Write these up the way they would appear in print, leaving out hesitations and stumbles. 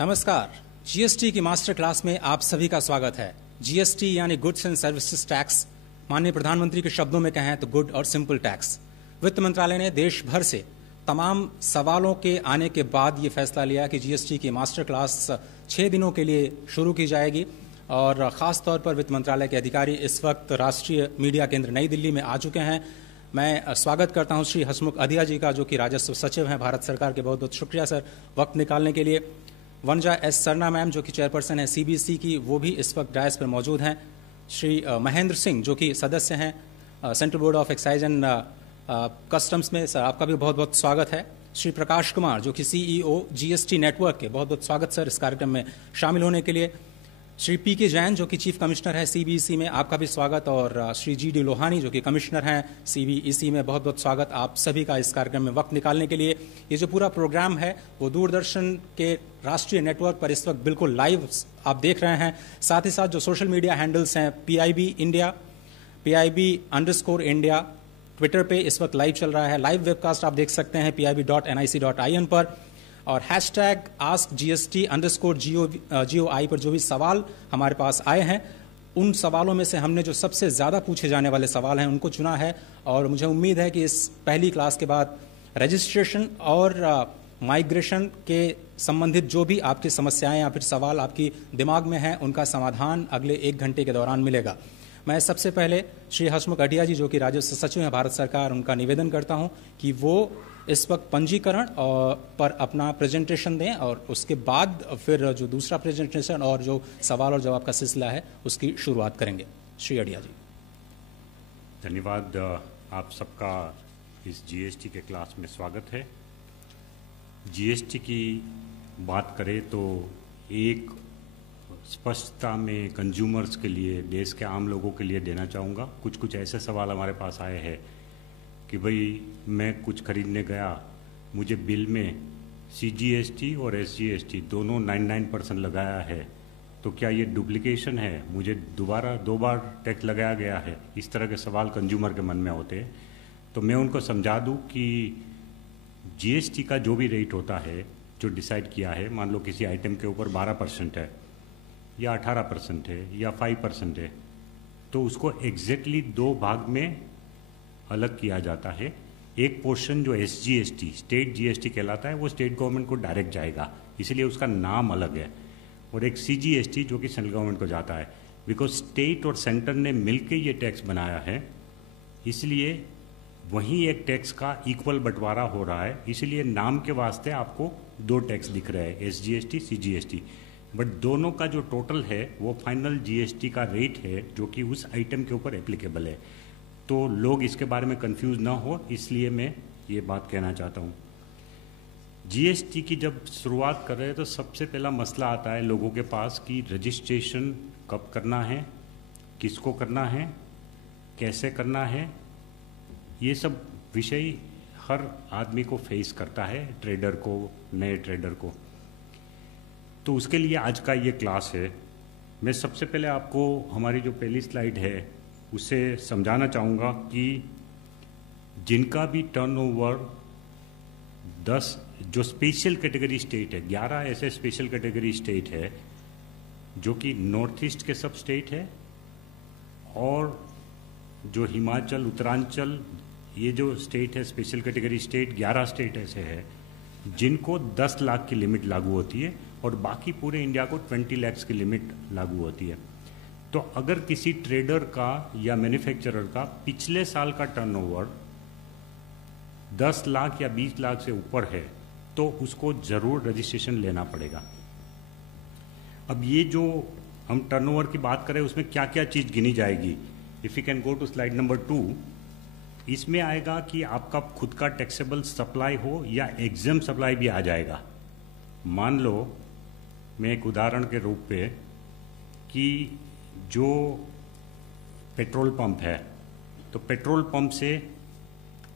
नमस्कार। जीएसटी की master class में आप सभी का स्वागत है। जीएसटी यानी गुड्स एंड सर्विसेज टैक्स, माननीय प्रधानमंत्री के शब्दों में कहें तो गुड और सिंपल टैक्स। वित्त मंत्रालय ने देश भर से तमाम सवालों के आने के बाद ये फैसला लिया कि जीएसटी की मास्टर क्लास 6 दिनों के लिए शुरू की जाएगी और ख़ास तौर पर वित्त मंत्रालय के अधिकारी इस वक्त राष्ट्रीय मीडिया केंद्र नई दिल्ली में आ चुके हैं। मैं स्वागत करता हूं श्री हसमुख अधिया जी का, जो कि राजस्व सचिव हैं भारत सरकार के। बहुत बहुत शुक्रिया सर वक्त निकालने के लिए। वनजा एस सरना मैम, जो कि चेयरपर्सन है सीबीसी की, वो भी इस वक्त डायस पर मौजूद हैं। श्री महेंद्र सिंह, जो कि सदस्य हैं central board of excise and customs में, सर आपका भी बहुत बहुत स्वागत है। श्री प्रकाश कुमार, जो कि सीईओ जीएसटी नेटवर्क के, बहुत बहुत स्वागत सर इस कार्यक्रम में शामिल होने के लिए। श्री पीके जैन, जो कि चीफ कमिश्नर है सीबीसी में, आपका भी स्वागत। और श्री जीडी लोहानी, जो कि कमिश्नर हैं सीबीईसी में, बहुत बहुत स्वागत आप सभी का इस कार्यक्रम में वक्त निकालने के लिए। ये जो पूरा प्रोग्राम है वो दूरदर्शन के राष्ट्रीय नेटवर्क पर इस वक्त बिल्कुल लाइव आप देख रहे हैं। साथ ही साथ जो सोशल मीडिया हैंडल्स हैं, PIB इंडिया, PIB_India, ट्विटर पे इस वक्त लाइव चल रहा है। लाइव वेबकास्ट आप देख सकते हैं pib.nic.in पर। और #AskGST_GOI पर जो भी सवाल हमारे पास आए हैं, उन सवालों में से हमने जो सबसे ज़्यादा पूछे जाने वाले सवाल हैं उनको चुना है। और मुझे उम्मीद है कि इस पहली क्लास के बाद रजिस्ट्रेशन और माइग्रेशन के संबंधित जो भी आपकी समस्याएं या फिर सवाल आपकी दिमाग में हैं, उनका समाधान अगले 1 घंटे के दौरान मिलेगा। मैं सबसे पहले श्री हसमुख अधिया जी, जो कि राजस्व सचिव हैं भारत सरकार, उनका निवेदन करता हूं कि वो इस वक्त पंजीकरण पर अपना प्रेजेंटेशन दें और उसके बाद फिर जो दूसरा प्रेजेंटेशन और जो सवाल और जवाब का सिलसिला है उसकी शुरुआत करेंगे। श्री अधिया जी। धन्यवाद। आप सबका इस जीएसटी के क्लास में स्वागत है। जीएसटी की बात करें तो एक स्पष्टता में कंज्यूमर्स के लिए, देश के आम लोगों के लिए देना चाहूँगा। कुछ ऐसे सवाल हमारे पास आए हैं कि भाई मैं कुछ खरीदने गया, मुझे बिल में CGST और SGST दोनों 99% लगाया है, तो क्या ये डुप्लीकेशन है? मुझे दोबारा 2 बार टैक्स लगाया गया है। इस तरह के सवाल कंज्यूमर के मन में होते हैं। तो मैं उनको समझा दूं कि GST का जो भी रेट होता है, जो डिसाइड किया है, मान लो किसी आइटम के ऊपर 12% है या 18% है या 5% है, तो उसको एग्जैक्टली 2 भाग में अलग किया जाता है। एक पोर्शन जो SGST, स्टेट GST कहलाता है, वो स्टेट गवर्नमेंट को डायरेक्ट जाएगा, इसलिए उसका नाम अलग है। और एक CGST जो कि सेंट्रल गवर्नमेंट को जाता है। बिकॉज स्टेट और सेंटर ने मिलकर ये टैक्स बनाया है, इसलिए वहीं एक टैक्स का इक्वल बंटवारा हो रहा है। इसलिए नाम के वास्ते आपको 2 टैक्स दिख रहे हैं, SGST, CGST, बट दोनों का जो टोटल है वो फाइनल GST का रेट है, जो कि उस आइटम के ऊपर एप्लीकेबल है। तो लोग इसके बारे में कंफ्यूज ना हो, इसलिए मैं ये बात कहना चाहता हूँ। जीएसटी की जब शुरुआत कर रहे हैं तो सबसे पहला मसला आता है लोगों के पास कि रजिस्ट्रेशन कब करना है, किसको करना है, कैसे करना है। ये सब विषय हर आदमी को फेस करता है, ट्रेडर को, नए ट्रेडर को। तो उसके लिए आज का ये क्लास है। मैं सबसे पहले आपको हमारी जो पहली स्लाइड है उसे समझाना चाहूँगा कि जिनका भी टर्नओवर 10 जो स्पेशल कैटेगरी स्टेट है, 11 ऐसे स्पेशल कैटेगरी स्टेट है जो कि नॉर्थ ईस्ट के सब स्टेट है, और जो हिमाचल, उत्तरांचल, ये जो स्टेट है स्पेशल कैटेगरी स्टेट, 11 स्टेट ऐसे है जिनको 10 लाख की लिमिट लागू होती है और बाकी पूरे इंडिया को 20 लाख की लिमिट लागू होती है। तो अगर किसी ट्रेडर का या मैन्युफैक्चरर का पिछले साल का टर्नओवर 10 लाख या 20 लाख से ऊपर है तो उसको जरूर रजिस्ट्रेशन लेना पड़ेगा। अब ये जो हम टर्नओवर की बात करें उसमें क्या क्या चीज़ गिनी जाएगी, if you can go to slide number 2, इसमें आएगा कि आपका खुद का टैक्सेबल सप्लाई हो या एग्जाम सप्लाई भी आ जाएगा। मान लो मैं एक उदाहरण के रूप पे कि जो पेट्रोल पंप है, तो पेट्रोल पंप से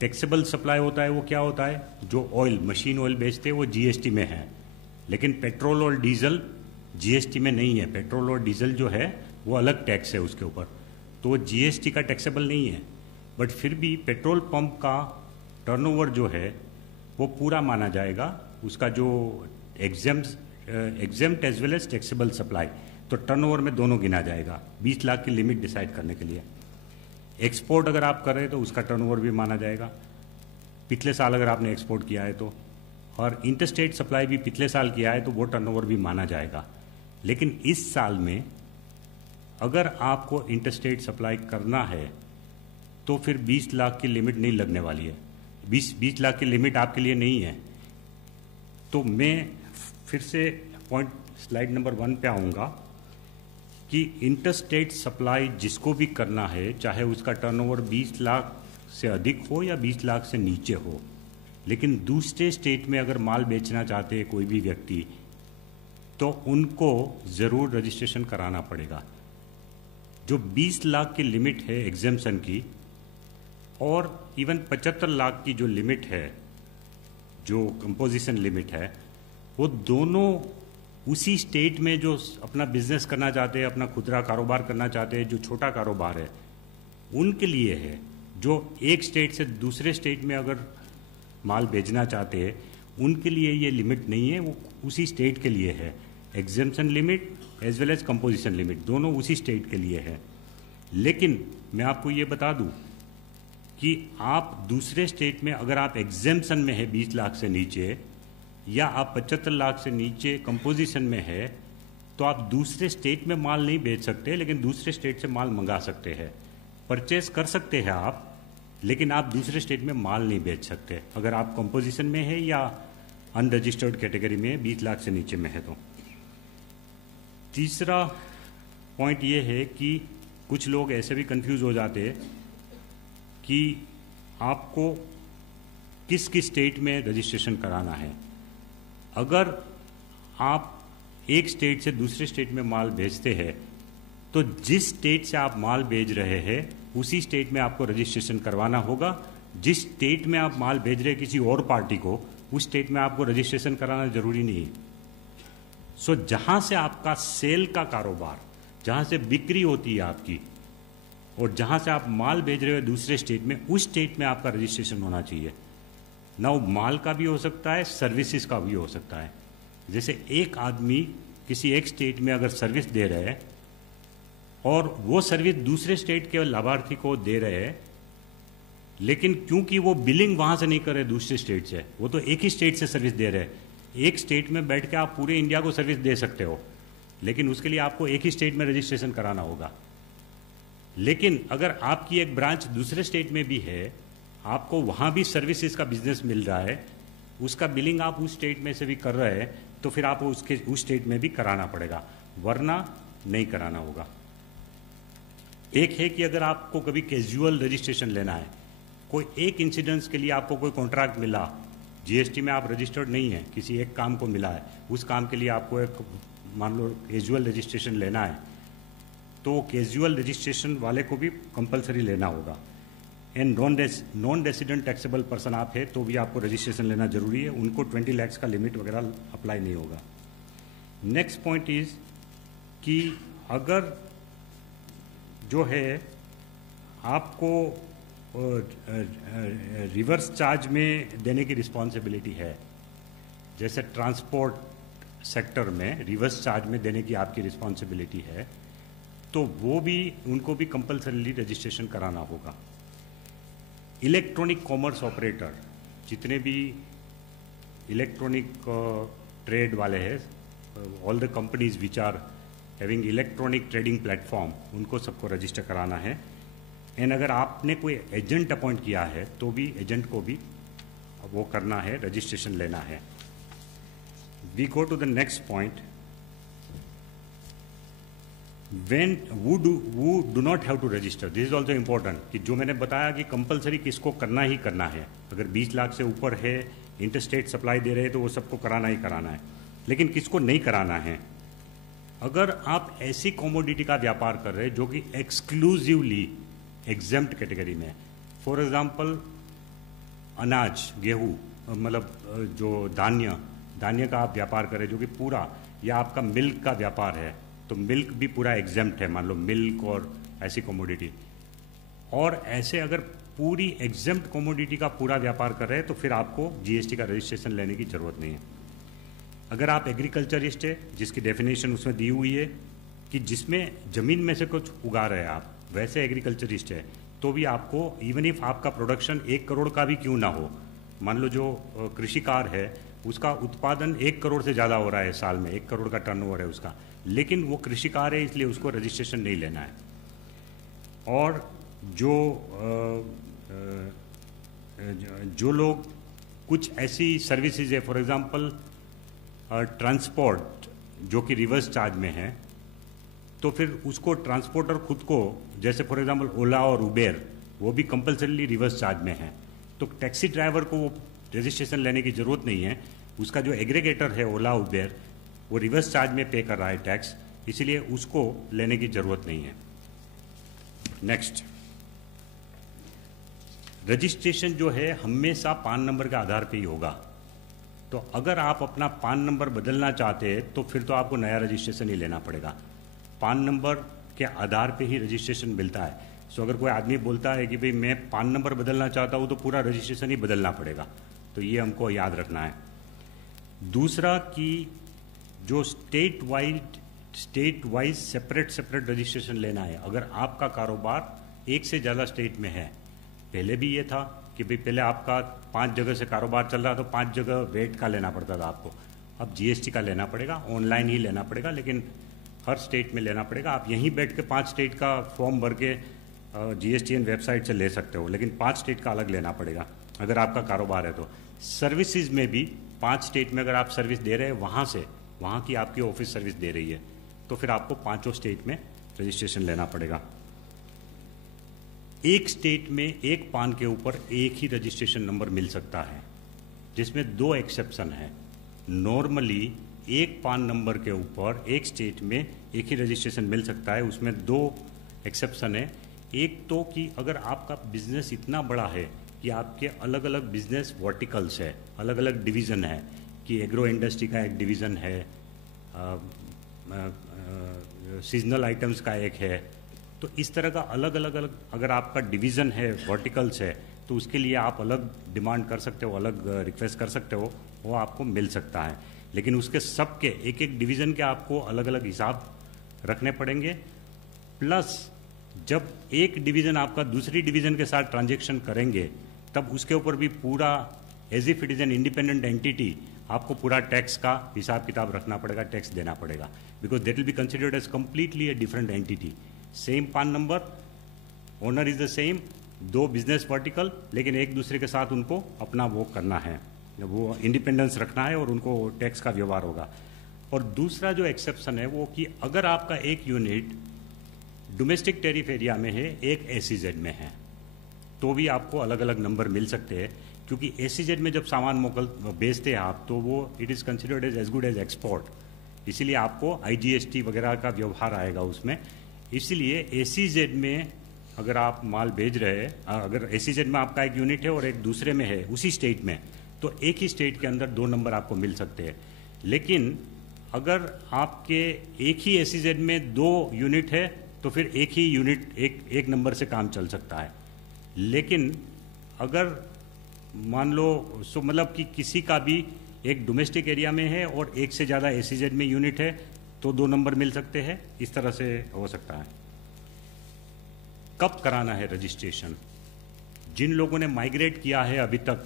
टैक्सेबल सप्लाई होता है, वो क्या होता है, जो ऑयल, मशीन ऑयल बेचते हैं वो जीएसटी में है, लेकिन पेट्रोल और डीजल जीएसटी में नहीं है। पेट्रोल और डीजल जो है वो अलग टैक्स है उसके ऊपर, तो वो जीएसटी का टैक्सेबल नहीं है। बट फिर भी पेट्रोल पंप का टर्नओवर जो है वो पूरा माना जाएगा, उसका जो exams exempt as well as taxable supply, तो टर्नओवर में दोनों गिना जाएगा 20 लाख की लिमिट डिसाइड करने के लिए। एक्सपोर्ट अगर आप कर रहे हैं तो उसका टर्नओवर भी माना जाएगा, पिछले साल अगर आपने एक्सपोर्ट किया है तो, और इंटरस्टेट सप्लाई भी पिछले साल किया है तो वो टर्नओवर भी माना जाएगा। लेकिन इस साल में अगर आपको इंटरस्टेट सप्लाई करना है तो फिर 20 लाख की लिमिट नहीं लगने वाली है, 20 लाख की लिमिट आपके लिए नहीं है। तो मैं फिर से पॉइंट स्लाइड नंबर 1 पे आऊँगा कि इंटरस्टेट सप्लाई जिसको भी करना है, चाहे उसका टर्नओवर 20 लाख से अधिक हो या 20 लाख से नीचे हो, लेकिन दूसरे स्टेट में अगर माल बेचना चाहते हैं कोई भी व्यक्ति, तो उनको ज़रूर रजिस्ट्रेशन कराना पड़ेगा। जो 20 लाख की लिमिट है एग्जेम्पशन की, और इवन 75 लाख की जो लिमिट है, जो कंपोजिशन लिमिट है, वो दोनों उसी स्टेट में जो अपना बिजनेस करना चाहते हैं, अपना खुदरा कारोबार करना चाहते हैं, जो छोटा कारोबार है उनके लिए है। जो एक स्टेट से दूसरे स्टेट में अगर माल भेजना चाहते हैं उनके लिए ये लिमिट नहीं है, वो उसी स्टेट के लिए है। Exemption limit as well as composition limit दोनों उसी स्टेट के लिए है। लेकिन मैं आपको ये बता दूं कि आप दूसरे स्टेट में अगर आप एग्जेम्पशन में है 20 लाख से नीचे, या आप 75 लाख से नीचे कंपोजिशन में है, तो आप दूसरे स्टेट में माल नहीं बेच सकते, लेकिन दूसरे स्टेट से माल मंगा सकते हैं, परचेज कर सकते हैं आप, लेकिन आप दूसरे स्टेट में माल नहीं बेच सकते अगर आप कंपोजिशन में है या अनरजिस्टर्ड कैटेगरी में 20 लाख से नीचे में है। तो तीसरा पॉइंट ये है कि कुछ लोग ऐसे भी कंफ्यूज हो जाते हैं कि आपको किस किस स्टेट में रजिस्ट्रेशन कराना है। अगर आप एक स्टेट से दूसरे स्टेट में माल भेजते हैं तो जिस स्टेट से आप माल भेज रहे हैं उसी स्टेट में आपको रजिस्ट्रेशन करवाना होगा। जिस स्टेट में आप माल भेज रहे हैं किसी और पार्टी को, उस स्टेट में आपको रजिस्ट्रेशन कराना जरूरी नहीं है। सो जहां से आपका सेल का कारोबार, जहां से बिक्री होती है आपकी, और जहां से आप माल भेज रहे हो दूसरे स्टेट में, उस स्टेट में आपका रजिस्ट्रेशन होना चाहिए। ना वो माल का भी हो सकता है, सर्विसेज का भी हो सकता है। जैसे एक आदमी किसी एक स्टेट में अगर सर्विस दे रहे हैं और वो सर्विस दूसरे स्टेट के लाभार्थी को दे रहे हैं, लेकिन क्योंकि वो बिलिंग वहां से नहीं कर रहे दूसरे स्टेट से, वो तो एक ही स्टेट से सर्विस दे रहे हैं। एक स्टेट में बैठ के आप पूरे इंडिया को सर्विस दे सकते हो, लेकिन उसके लिए आपको एक ही स्टेट में रजिस्ट्रेशन कराना होगा। लेकिन अगर आपकी एक ब्रांच दूसरे स्टेट में भी है, आपको वहां भी सर्विसेज का बिजनेस मिल रहा है, उसका बिलिंग आप उस स्टेट में से भी कर रहे हैं, तो फिर आपको उस स्टेट में भी कराना पड़ेगा, वरना नहीं कराना होगा। एक है कि अगर आपको कभी कैजुअल रजिस्ट्रेशन लेना है, कोई एक इंसिडेंस के लिए आपको कोई कॉन्ट्रैक्ट मिला, जीएसटी में आप रजिस्टर्ड नहीं है, किसी एक काम को मिला है, उस काम के लिए आपको एक मान लो कैजुअल रजिस्ट्रेशन लेना है, तो कैजुअल रजिस्ट्रेशन वाले को भी कंपलसरी लेना होगा। And non resident taxable person आप है तो भी आपको रजिस्ट्रेशन लेना जरूरी है, उनको 20 लाख का लिमिट वगैरह अप्लाई नहीं होगा। नेक्स्ट पॉइंट इज कि अगर जो है आपको रिवर्स चार्ज में देने की रिस्पॉन्सिबिलिटी है, जैसे ट्रांसपोर्ट सेक्टर में रिवर्स चार्ज में देने की आपकी रिस्पॉन्सिबिलिटी है, तो वो भी उनको भी कंपलसरीली रजिस्ट्रेशन कराना होगा। इलेक्ट्रॉनिक कॉमर्स ऑपरेटर, जितने भी इलेक्ट्रॉनिक ट्रेड वाले हैं, all the companies which are having electronic trading platform, उनको सबको रजिस्टर कराना है। एंड अगर आपने कोई एजेंट अपॉइंट किया है तो भी एजेंट को भी वो करना है, रजिस्ट्रेशन लेना है। We go to the next point, when who do not have to register, this is also important, कि जो मैंने बताया कि कंपलसरी किसको करना ही करना है। अगर 20 लाख से ऊपर है, इंटरस्टेट सप्लाई दे रहे हैं, तो वो सबको कराना ही कराना है, लेकिन किसको नहीं कराना है। अगर आप ऐसी कमोडिटी का व्यापार कर रहे हैं जो कि एक्सक्लूसिवली एग्जेम्प्ट कैटेगरी में, फॉर एग्जांपल अनाज, गेहूँ, मतलब जो धान्य का आप व्यापार करें जो कि पूरा, या आपका मिल्क का व्यापार है तो मिल्क भी पूरा एग्जेम्प्ट है, मान लो मिल्क और ऐसी कमोडिटी, और ऐसे अगर पूरी एग्जेम्प्ट कमोडिटी का पूरा व्यापार कर रहे हैं तो फिर आपको जीएसटी का रजिस्ट्रेशन लेने की जरूरत नहीं है। अगर आप एग्रीकल्चरिस्ट है, जिसकी डेफिनेशन उसमें दी हुई है कि जिसमें ज़मीन में से कुछ उगा रहे हैं आप, वैसे एग्रीकल्चरिस्ट है, तो भी आपको इवन इफ आपका प्रोडक्शन 1 करोड़ का भी क्यों ना हो, मान लो जो कृषिकार है उसका उत्पादन 1 करोड़ से ज़्यादा हो रहा है साल में, 1 करोड़ का टर्नओवर है उसका, लेकिन वो कृषिकार है इसलिए उसको रजिस्ट्रेशन नहीं लेना है। और जो लोग कुछ ऐसी सर्विसेज है, फॉर एग्जांपल ट्रांसपोर्ट जो कि रिवर्स चार्ज में है, तो फिर उसको ट्रांसपोर्टर खुद को, जैसे फॉर एग्जांपल ओला और उबेर, वो भी कंपलसरीली रिवर्स चार्ज में है, तो टैक्सी ड्राइवर को वो रजिस्ट्रेशन लेने की ज़रूरत नहीं है। उसका जो एग्रीगेटर है ओला उबेर, वो रिवर्स चार्ज में पे कर रहा है टैक्स, इसीलिए उसको लेने की ज़रूरत नहीं है। नेक्स्ट, रजिस्ट्रेशन जो है हमेशा पान नंबर के आधार पे ही होगा। तो अगर आप अपना पान नंबर बदलना चाहते हैं तो फिर तो आपको नया रजिस्ट्रेशन ही लेना पड़ेगा। पान नंबर के आधार पे ही रजिस्ट्रेशन मिलता है। सो अगर कोई आदमी बोलता है कि भाई मैं पान नंबर बदलना चाहता हूँ, तो पूरा रजिस्ट्रेशन ही बदलना पड़ेगा। तो ये हमको याद रखना है। दूसरा कि जो स्टेट वाइज सेपरेट रजिस्ट्रेशन लेना है। अगर आपका कारोबार एक से ज़्यादा स्टेट में है, पहले भी ये था कि भाई पहले आपका 5 जगह से कारोबार चल रहा, तो 5 जगह वेट का लेना पड़ता था आपको, अब जीएसटी का लेना पड़ेगा, ऑनलाइन ही लेना पड़ेगा, लेकिन हर स्टेट में लेना पड़ेगा। आप यहीं बैठ के 5 स्टेट का फॉर्म भर के जीएसटीएन वेबसाइट से ले सकते हो, लेकिन 5 स्टेट का अलग लेना पड़ेगा अगर आपका कारोबार है तो। सर्विसेज में भी 5 स्टेट में अगर आप सर्विस दे रहे हैं, वहाँ की आपकी ऑफिस सर्विस दे रही है, तो फिर आपको 5 स्टेट में रजिस्ट्रेशन लेना पड़ेगा। एक स्टेट में एक पान के ऊपर एक ही रजिस्ट्रेशन नंबर मिल सकता है, जिसमें 2 एक्सेप्शन है। नॉर्मली एक पान नंबर के ऊपर एक स्टेट में एक ही रजिस्ट्रेशन मिल सकता है, उसमें 2 एक्सेप्शन है। एक तो कि अगर आपका बिजनेस इतना बड़ा है कि आपके अलग अलग बिजनेस वर्टिकल्स है, अलग अलग डिवीज़न है, कि एग्रो इंडस्ट्री का एक डिवीज़न है, सीजनल आइटम्स का एक है, तो इस तरह का अलग अलग अगर आपका डिवीज़न है, वर्टिकल्स है, तो उसके लिए आप अलग डिमांड कर सकते हो, अलग रिक्वेस्ट कर सकते हो, वो आपको मिल सकता है। लेकिन उसके सबके एक एक डिवीज़न के आपको अलग अलग हिसाब रखने पड़ेंगे। प्लस जब एक डिवीज़न आपका दूसरी डिवीज़न के साथ ट्रांजेक्शन करेंगे, तब उसके ऊपर भी पूरा as if it is an independent entity आपको पूरा टैक्स का हिसाब किताब रखना पड़ेगा, टैक्स देना पड़ेगा, because that will be considered as completely a different entity. Same PAN number, owner is the same, 2 business vertical, लेकिन एक दूसरे के साथ उनको अपना वो करना है, वो इंडिपेंडेंस रखना है और उनको टैक्स का व्यवहार होगा। और दूसरा जो एक्सेप्शन है वो कि अगर आपका एक यूनिट डोमेस्टिक टैरिफ एरिया में है, एक एसीजेड में है, तो भी आपको अलग अलग नंबर मिल सकते हैं, क्योंकि एसीजेड में जब सामान बेचते हैं आप, तो वो it is considered as good as export, इसीलिए आपको आईजीएसटी वगैरह का व्यवहार आएगा उसमें। इसलिए एसीजेड में अगर आप माल भेज रहे हैं, अगर एसीजेड में आपका एक यूनिट है और एक दूसरे में है उसी स्टेट में, तो एक ही स्टेट के अंदर 2 नंबर आपको मिल सकते हैं। लेकिन अगर आपके एक ही एसीजेड में 2 यूनिट है, तो फिर एक ही यूनिट एक नंबर से काम चल सकता है। लेकिन अगर मान लो मतलब कि किसी का भी एक डोमेस्टिक एरिया में है और एक से ज़्यादा एसीजेड में यूनिट है, तो 2 नंबर मिल सकते हैं, इस तरह से हो सकता है। कब कराना है रजिस्ट्रेशन? जिन लोगों ने माइग्रेट किया है अभी तक,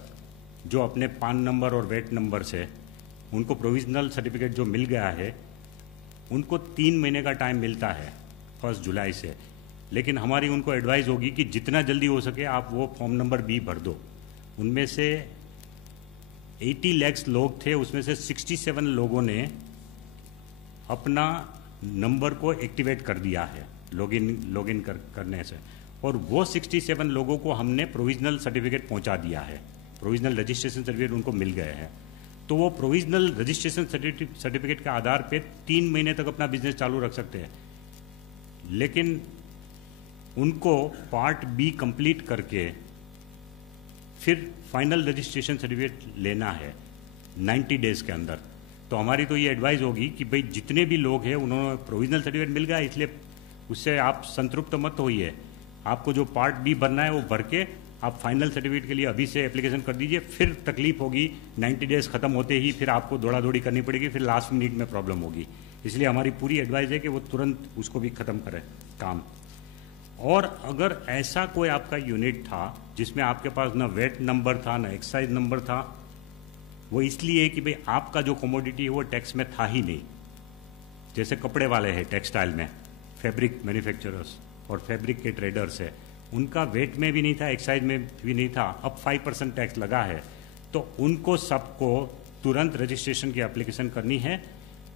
जो अपने पान नंबर और वेट नंबर से, उनको प्रोविजनल सर्टिफिकेट जो मिल गया है, उनको 3 महीने का टाइम मिलता है 1 जुलाई से। लेकिन हमारी उनको एडवाइस होगी कि जितना जल्दी हो सके आप वो फॉर्म नंबर B भर दो। उनमें से 80 लाख लोग थे, उसमें से 67 लोगों ने अपना नंबर को एक्टिवेट कर दिया है लॉगिन करने से, और वो 67 लोगों को हमने प्रोविजनल सर्टिफिकेट पहुंचा दिया है, प्रोविजनल रजिस्ट्रेशन सर्टिफिकेट उनको मिल गए हैं। तो वो प्रोविजनल रजिस्ट्रेशन सर्टिफिकेट के आधार पे 3 महीने तक अपना बिजनेस चालू रख सकते हैं। लेकिन उनको पार्ट B कंप्लीट करके फिर फाइनल रजिस्ट्रेशन सर्टिफिकेट लेना है 90 डेज के अंदर। तो हमारी तो ये एडवाइस होगी कि भाई जितने भी लोग हैं उन्होंने प्रोविजनल सर्टिफिकेट मिल गया, इसलिए उससे आप संतृप्त मत होइए। आपको जो पार्ट B भरना है वो भर के आप फाइनल सर्टिफिकेट के लिए अभी से एप्लीकेशन कर दीजिए, फिर तकलीफ होगी 90 डेज खत्म होते ही, फिर आपको दौड़ा दौड़ी करनी पड़ेगी, फिर लास्ट मिनट में प्रॉब्लम होगी। इसलिए हमारी पूरी एडवाइस है कि वो तुरंत उसको भी खत्म करें काम। और अगर ऐसा कोई आपका यूनिट था जिसमें आपके पास ना वेट नंबर था ना एक्साइज नंबर था, वो इसलिए कि भाई आपका जो कमोडिटी है वो टैक्स में था ही नहीं। जैसे कपड़े वाले हैं टेक्सटाइल में, फैब्रिक मैन्युफैक्चरर्स और फैब्रिक के ट्रेडर्स है, उनका वेट में भी नहीं था, एक्साइज में भी नहीं था, अब 5% टैक्स लगा है, तो उनको सबको तुरंत रजिस्ट्रेशन की एप्लीकेशन करनी है।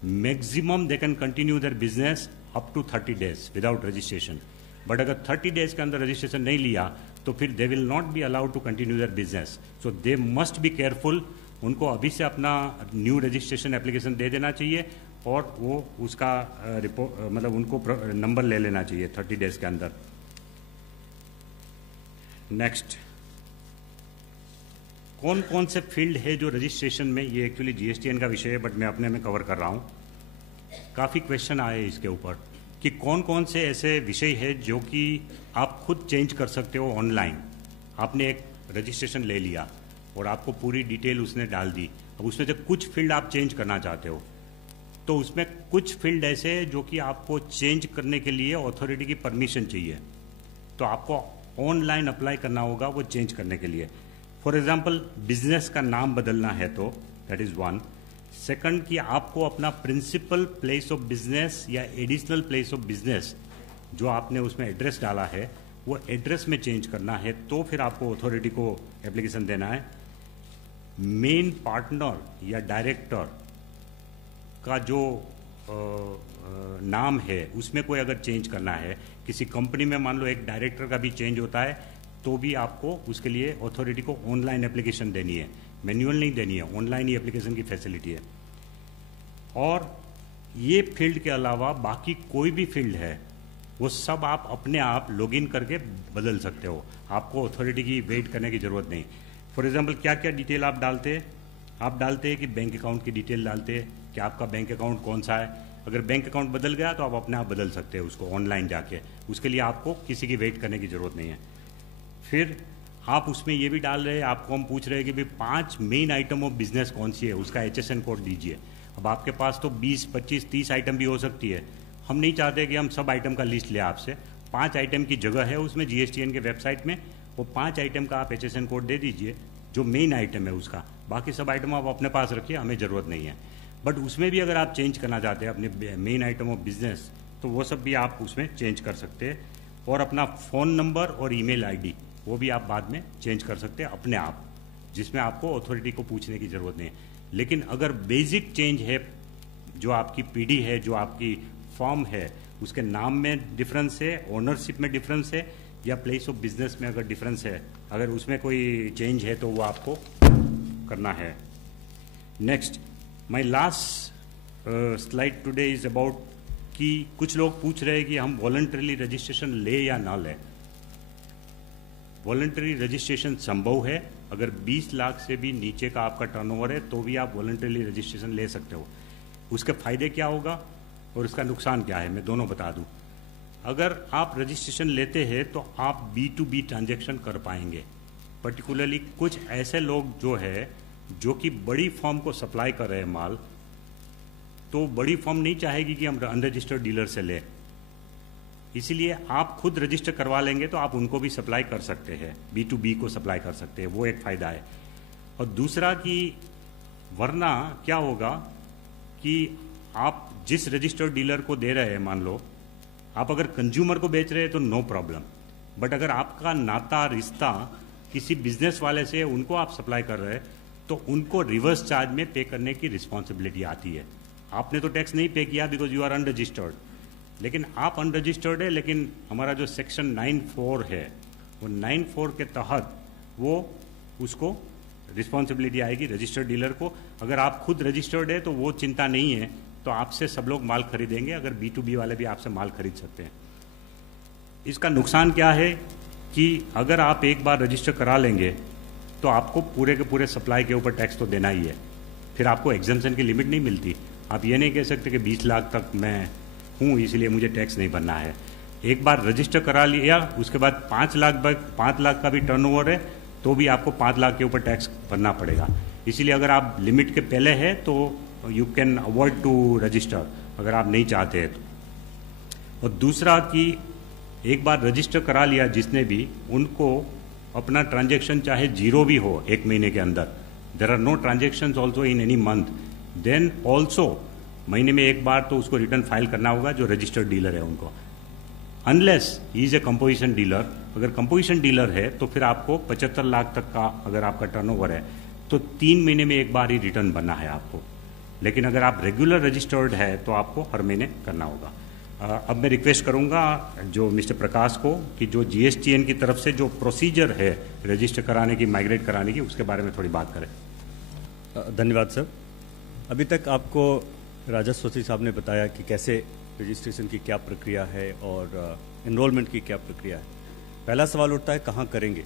Maximum they can continue their business up to 30 days without registration, but अगर 30 डेज के अंदर रजिस्ट्रेशन नहीं लिया तो फिर they will not be allowed to continue their business. So they must be careful. उनको अभी से अपना न्यू रजिस्ट्रेशन एप्लीकेशन दे देना चाहिए और वो उसका मतलब उनको नंबर ले लेना चाहिए 30 डेज के अंदर। नेक्स्ट, कौन कौन से फील्ड है जो रजिस्ट्रेशन में, ये एक्चुअली जीएसटीएन का विषय है बट मैं अपने में कवर कर रहा हूँ। काफ़ी क्वेश्चन आए इसके ऊपर कि कौन कौन से ऐसे विषय है जो कि आप खुद चेंज कर सकते हो ऑनलाइन। आपने एक रजिस्ट्रेशन ले लिया और आपको पूरी डिटेल उसने डाल दी, अब उसमें से कुछ फील्ड आप चेंज करना चाहते हो, तो उसमें कुछ फील्ड ऐसे है जो कि आपको चेंज करने के लिए अथॉरिटी की परमिशन चाहिए, तो आपको ऑनलाइन अप्लाई करना होगा वो चेंज करने के लिए। फॉर एग्जाम्पल बिजनेस का नाम बदलना है तो दैट इज वन। सेकंड कि आपको अपना प्रिंसिपल प्लेस ऑफ बिजनेस या एडिशनल प्लेस ऑफ बिजनेस जो आपने उसमें एड्रेस डाला है वो एड्रेस में चेंज करना है, तो फिर आपको अथॉरिटी को एप्लीकेशन देना है। मेन पार्टनर या डायरेक्टर का जो नाम है उसमें कोई अगर चेंज करना है, किसी कंपनी में मान लो एक डायरेक्टर का भी चेंज होता है, तो भी आपको उसके लिए अथॉरिटी को ऑनलाइन एप्लीकेशन देनी है, मैन्युअल नहीं देनी है, ऑनलाइन ही एप्लीकेशन की फैसिलिटी है। और ये फील्ड के अलावा बाकी कोई भी फील्ड है वो सब आप अपने आप लॉगिन करके बदल सकते हो, आपको अथॉरिटी की वेट करने की जरूरत नहीं। फॉर एग्जाम्पल क्या क्या डिटेल आप डालते हैं, आप डालते हैं कि बैंक अकाउंट की डिटेल डालते हैं कि आपका बैंक अकाउंट कौन सा है। अगर बैंक अकाउंट बदल गया तो आप अपने आप बदल सकते हैं उसको ऑनलाइन जाके, उसके लिए आपको किसी की वेट करने की जरूरत नहीं है। फिर आप उसमें ये भी डाल रहे हैं, आपको हम पूछ रहे हैं कि भाई 5 मेन आइटम ऑफ बिजनेस कौन सी है, उसका HSN कोड दीजिए। अब आपके पास तो 20, 25, 30 आइटम भी हो सकती है, हम नहीं चाहते कि हम सब आइटम का लिस्ट ले आपसे। 5 आइटम की जगह है उसमें जीएसटीएन के वेबसाइट में, वो 5 आइटम का आप HSN कोड दे दीजिए जो मेन आइटम है उसका, बाकी सब आइटम आप अपने पास रखिए, हमें ज़रूरत नहीं है। बट उसमें भी अगर आप चेंज करना चाहते हैं अपने मेन आइटम ऑफ बिजनेस, तो वो सब भी आप उसमें चेंज कर सकते हैं। और अपना फ़ोन नंबर और ईमेल आईडी वो भी आप बाद में चेंज कर सकते हैं अपने आप, जिसमें आपको अथॉरिटी को पूछने की ज़रूरत नहीं है। लेकिन अगर बेसिक चेंज है, जो आपकी पीडी है, जो आपकी फॉर्म है, उसके नाम में डिफरेंस है, ओनरशिप में डिफरेंस है, या प्लेस ऑफ बिजनेस में अगर डिफरेंस है, अगर उसमें कोई चेंज है तो वो आपको करना है। Next, my last slide today is about कि कुछ लोग पूछ रहे हैं कि हम वॉलंटरीली रजिस्ट्रेशन ले या ना ले। वॉलंटरी रजिस्ट्रेशन संभव है, अगर 20 लाख से भी नीचे का आपका टर्नओवर है तो भी आप वॉलंटरीली रजिस्ट्रेशन ले सकते हो। उसके फायदे क्या होगा और उसका नुकसान क्या है, मैं दोनों बता दूं। अगर आप रजिस्ट्रेशन लेते हैं तो आप B2B ट्रांजैक्शन कर पाएंगे। पर्टिकुलरली कुछ ऐसे लोग जो है जो कि बड़ी फर्म को सप्लाई कर रहे हैं माल, तो बड़ी फर्म नहीं चाहेगी कि हम अनरजिस्टर्ड डीलर से लें, इसीलिए आप खुद रजिस्टर करवा लेंगे तो आप उनको भी सप्लाई कर सकते हैं, B2B को सप्लाई कर सकते हैं, वो एक फ़ायदा है। और दूसरा कि वरना क्या होगा कि आप जिस रजिस्टर्ड डीलर को दे रहे हैं, मान लो आप अगर कंज्यूमर को बेच रहे हैं तो नो प्रॉब्लम, बट अगर आपका नाता रिश्ता किसी बिजनेस वाले से उनको आप सप्लाई कर रहे हैं तो उनको रिवर्स चार्ज में पे करने की रिस्पॉन्सिबिलिटी आती है। आपने तो टैक्स नहीं पे किया बिकॉज यू आर अनरजिस्टर्ड, लेकिन आप अनरजिस्टर्ड है, लेकिन हमारा जो सेक्शन 9(4) है वो 9(4) के तहत वो उसको रिस्पॉन्सिबिलिटी आएगी रजिस्टर्ड डीलर को। अगर आप खुद रजिस्टर्ड है तो वो चिंता नहीं है, तो आपसे सब लोग माल खरीदेंगे, अगर B2B वाले भी आपसे माल खरीद सकते हैं। इसका नुकसान क्या है कि अगर आप एक बार रजिस्टर करा लेंगे तो आपको पूरे के पूरे सप्लाई के ऊपर टैक्स तो देना ही है, फिर आपको एग्जम्पशन की लिमिट नहीं मिलती। आप ये नहीं कह सकते कि 20 लाख तक मैं हूँ इसलिए मुझे टैक्स नहीं भरना है। एक बार रजिस्टर करा लिया, उसके बाद 5 लाख का भी टर्नओवर है तो भी आपको 5 लाख के ऊपर टैक्स भरना पड़ेगा। इसीलिए अगर आप लिमिट के पहले है तो you can avoid to register, अगर आप नहीं चाहते हैं तो। और दूसरा कि एक बार रजिस्टर करा लिया जिसने भी, उनको अपना ट्रांजैक्शन चाहे जीरो भी हो एक महीने के अंदर, there are no transaction also in any month, then also महीने में एक बार तो उसको रिटर्न फाइल करना होगा जो रजिस्टर्ड डीलर है उनको, unless he is a composition dealer. अगर कंपोजिशन डीलर है तो फिर आपको 75 लाख तक का अगर आपका टर्नओवर है तो 3 महीने में एक बार ही रिटर्न बनना है आपको। लेकिन अगर आप रेगुलर रजिस्टर्ड है तो आपको हर महीने करना होगा। अब मैं रिक्वेस्ट करूंगा जो मिस्टर प्रकाश को कि जो जीएसटीएन की तरफ से जो प्रोसीजर है रजिस्टर कराने की, माइग्रेट कराने की, उसके बारे में थोड़ी बात करें। धन्यवाद सर। अभी तक आपको राजस्व सचिव साहब ने बताया कि कैसे रजिस्ट्रेशन की क्या प्रक्रिया है और एनरोलमेंट की क्या प्रक्रिया है। पहला सवाल उठता है कहाँ करेंगे।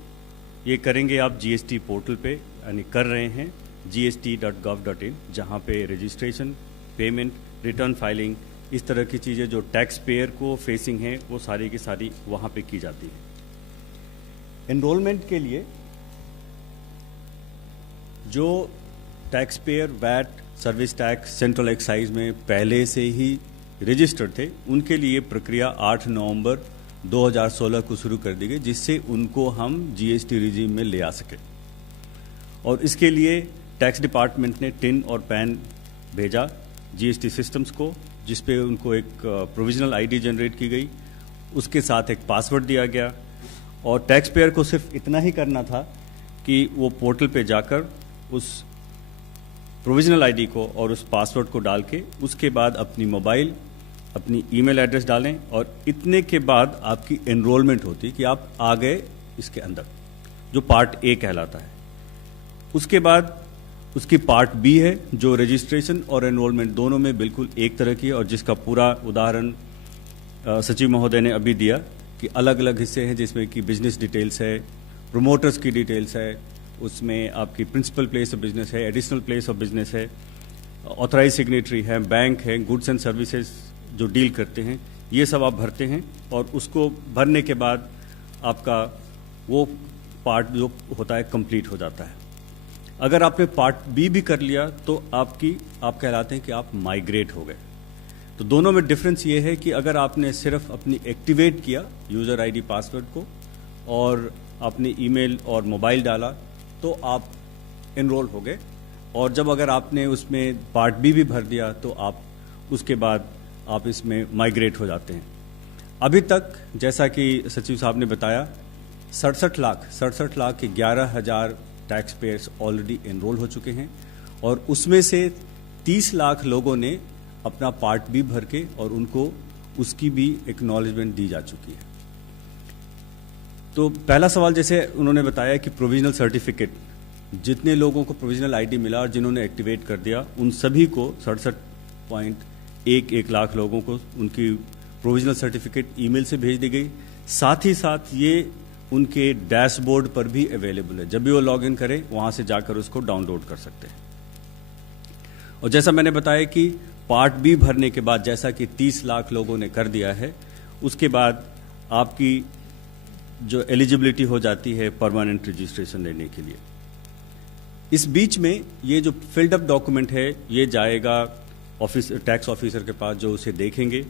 ये करेंगे आप जीएसटी पोर्टल पे, यानी कर रहे हैं gst.gov.in, जहाँ पे रजिस्ट्रेशन, पेमेंट, रिटर्न फाइलिंग, इस तरह की चीज़ें जो टैक्स पेयर को फेसिंग हैं वो सारी की सारी वहाँ पे की जाती है। एनरोलमेंट के लिए जो taxpayer VAT, service tax, central excise में पहले से ही रजिस्टर्ड थे, उनके लिए प्रक्रिया 8 नवंबर 2016 को शुरू कर दी गई, जिससे उनको हम जीएसटी रिजीम में ले आ सके। और इसके लिए टैक्स डिपार्टमेंट ने टिन और पैन भेजा जीएसटी सिस्टम्स को, जिस पे उनको एक प्रोविजनल आईडी जनरेट की गई, उसके साथ एक पासवर्ड दिया गया और टैक्स पेयर को सिर्फ इतना ही करना था कि वो पोर्टल पे जाकर उस प्रोविजनल आईडी को और उस पासवर्ड को डाल के उसके बाद अपनी मोबाइल, अपनी ईमेल एड्रेस डालें और इतने के बाद आपकी एनरोलमेंट होती कि आप आ गए इसके अंदर, जो पार्ट ए कहलाता है। उसके बाद उसकी पार्ट बी है जो रजिस्ट्रेशन और एनरोलमेंट दोनों में बिल्कुल एक तरह की है और जिसका पूरा उदाहरण सचिव महोदय ने अभी दिया कि अलग अलग हिस्से हैं, जिसमें कि बिजनेस डिटेल्स है, प्रोमोटर्स की डिटेल्स है, उसमें आपकी प्रिंसिपल प्लेस ऑफ बिजनेस है, एडिशनल प्लेस ऑफ बिजनेस है, ऑथराइज सिग्नेटरी है, बैंक है, गुड्स एंड सर्विसेज जो डील करते हैं, ये सब आप भरते हैं और उसको भरने के बाद आपका वो पार्ट जो होता है कंप्लीट हो जाता है। अगर आपने पार्ट बी भी कर लिया तो आप कहलाते हैं कि आप माइग्रेट हो गए। तो दोनों में डिफरेंस ये है कि अगर आपने सिर्फ अपनी एक्टिवेट किया यूज़र आईडी पासवर्ड को और आपने ईमेल और मोबाइल डाला तो आप एनरोल हो गए, और जब अगर आपने उसमें पार्ट बी भी भर दिया तो आप उसके बाद आप इसमें माइग्रेट हो जाते हैं। अभी तक जैसा कि सचिव साहब ने बताया 67 लाख के 11,000 टैक्स पेयर्स ऑलरेडी एनरोल हो चुके हैं और उसमें से 30 लाख लोगों ने अपना पार्ट बी भर के और उनको उसकी भी एक्नॉलेजमेंट दी जा चुकी है। तो पहला सवाल जैसे उन्होंने बताया कि प्रोविजनल सर्टिफिकेट, जितने लोगों को प्रोविजनल आईडी मिला और जिन्होंने एक्टिवेट कर दिया उन सभी को 67.11 लाख लोगों को उनकी प्रोविजनल सर्टिफिकेट ईमेल से भेज दी गई। साथ ही साथ ये उनके डैशबोर्ड पर भी अवेलेबल है, जब भी वो लॉगिन करें वहां से जाकर उसको डाउनलोड कर सकते हैं। और जैसा मैंने बताया कि पार्ट बी भरने के बाद जैसा कि 30 लाख लोगों ने कर दिया है, उसके बाद आपकी जो एलिजिबिलिटी हो जाती है परमानेंट रजिस्ट्रेशन लेने के लिए। इस बीच में ये जो फिल्ड अप डॉक्यूमेंट है ये जाएगा टैक्स ऑफिसर के पास, जो उसे देखेंगे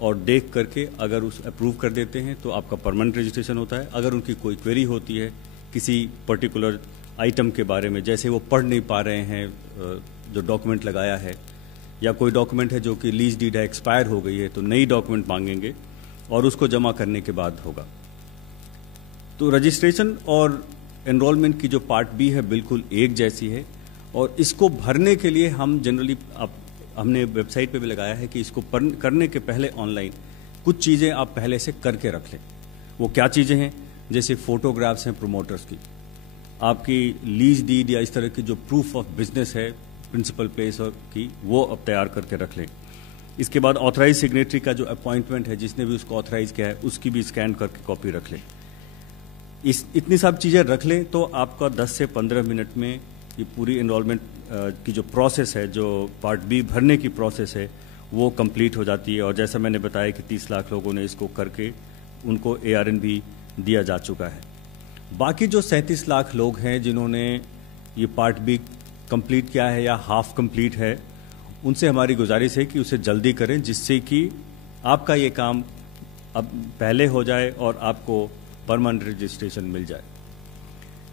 और देख करके अगर उस अप्रूव कर देते हैं तो आपका परमानेंट रजिस्ट्रेशन होता है। अगर उनकी कोई क्वेरी होती है किसी पर्टिकुलर आइटम के बारे में, जैसे वो पढ़ नहीं पा रहे हैं जो डॉक्यूमेंट लगाया है, या कोई डॉक्यूमेंट है जो कि लीज डीड है एक्सपायर हो गई है, तो नई डॉक्यूमेंट मांगेंगे और उसको जमा करने के बाद होगा। तो रजिस्ट्रेशन और एनरोलमेंट की जो पार्ट बी है बिल्कुल एक जैसी है और इसको भरने के लिए हम जनरली हमने वेबसाइट पे भी लगाया है कि इसको करने के पहले ऑनलाइन कुछ चीज़ें आप पहले से करके रख लें। वो क्या चीज़ें हैं? जैसे फोटोग्राफ्स हैं प्रोमोटर्स की, आपकी लीज डीड या इस तरह की जो प्रूफ ऑफ बिजनेस है प्रिंसिपल प्लेस की, वो अब तैयार करके रख लें। इसके बाद ऑथराइज सिग्नेटरी का जो अपॉइंटमेंट है, जिसने भी उसको ऑथराइज किया है, उसकी भी स्कैन करके कॉपी रख लें। इतनी सब चीज़ें रख लें तो आपका 10 से 15 मिनट में ये पूरी एनरोलमेंट की जो प्रोसेस है, जो पार्ट बी भरने की प्रोसेस है, वो कंप्लीट हो जाती है। और जैसा मैंने बताया कि 30 लाख लोगों ने इसको करके उनको ARN भी दिया जा चुका है। बाकी जो 37 लाख लोग हैं जिन्होंने ये पार्ट बी कंप्लीट किया है या हाफ कंप्लीट है, उनसे हमारी गुजारिश है कि उसे जल्दी करें, जिससे कि आपका ये काम अब पहले हो जाए और आपको परमानेंट रजिस्ट्रेशन मिल जाए।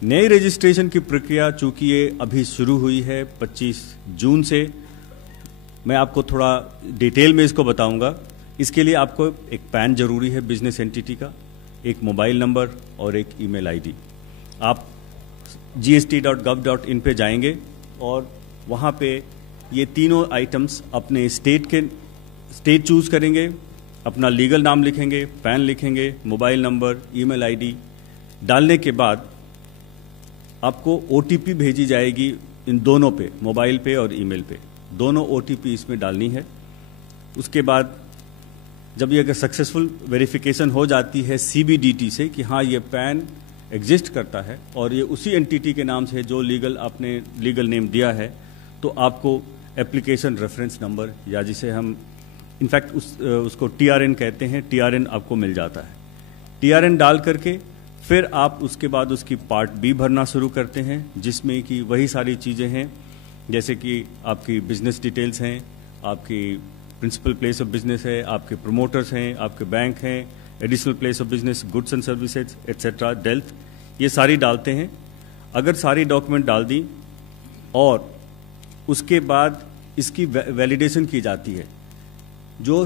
नई रजिस्ट्रेशन की प्रक्रिया चूंकि ये अभी शुरू हुई है 25 जून से, मैं आपको थोड़ा डिटेल में इसको बताऊंगा। इसके लिए आपको एक पैन जरूरी है बिजनेस एंटिटी का, एक मोबाइल नंबर और एक ईमेल आईडी। आप gst.gov.in पे जाएंगे और वहाँ पे ये तीनों आइटम्स अपने स्टेट चूज करेंगे, अपना लीगल नाम लिखेंगे, पैन लिखेंगे, मोबाइल नंबर, ईमेल आईडी डालने के बाद आपको OTP भेजी जाएगी इन दोनों पे, मोबाइल पे और ईमेल पे, दोनों OTP इसमें डालनी है। उसके बाद जब ये अगर सक्सेसफुल वेरिफिकेशन हो जाती है CBDT से कि हाँ ये पैन एग्जिस्ट करता है और ये उसी एंटिटी के नाम से जो आपने लीगल नेम दिया है, तो आपको एप्लीकेशन रेफरेंस नंबर या जिसे हम इनफैक्ट उसको TRN कहते हैं, TRN आपको मिल जाता है। TRN डाल करके फिर आप उसके बाद उसकी पार्ट बी भरना शुरू करते हैं, जिसमें कि वही सारी चीज़ें हैं जैसे कि आपकी बिजनेस डिटेल्स हैं, आपकी प्रिंसिपल प्लेस ऑफ बिजनेस है, आपके प्रोमोटर्स हैं, आपके बैंक हैं, additional place of business, goods and services etcetera, dealt, ये सारी डालते हैं। अगर सारी डॉक्यूमेंट डाल दी और उसके बाद इसकी वैलिडेशन की जाती है, जो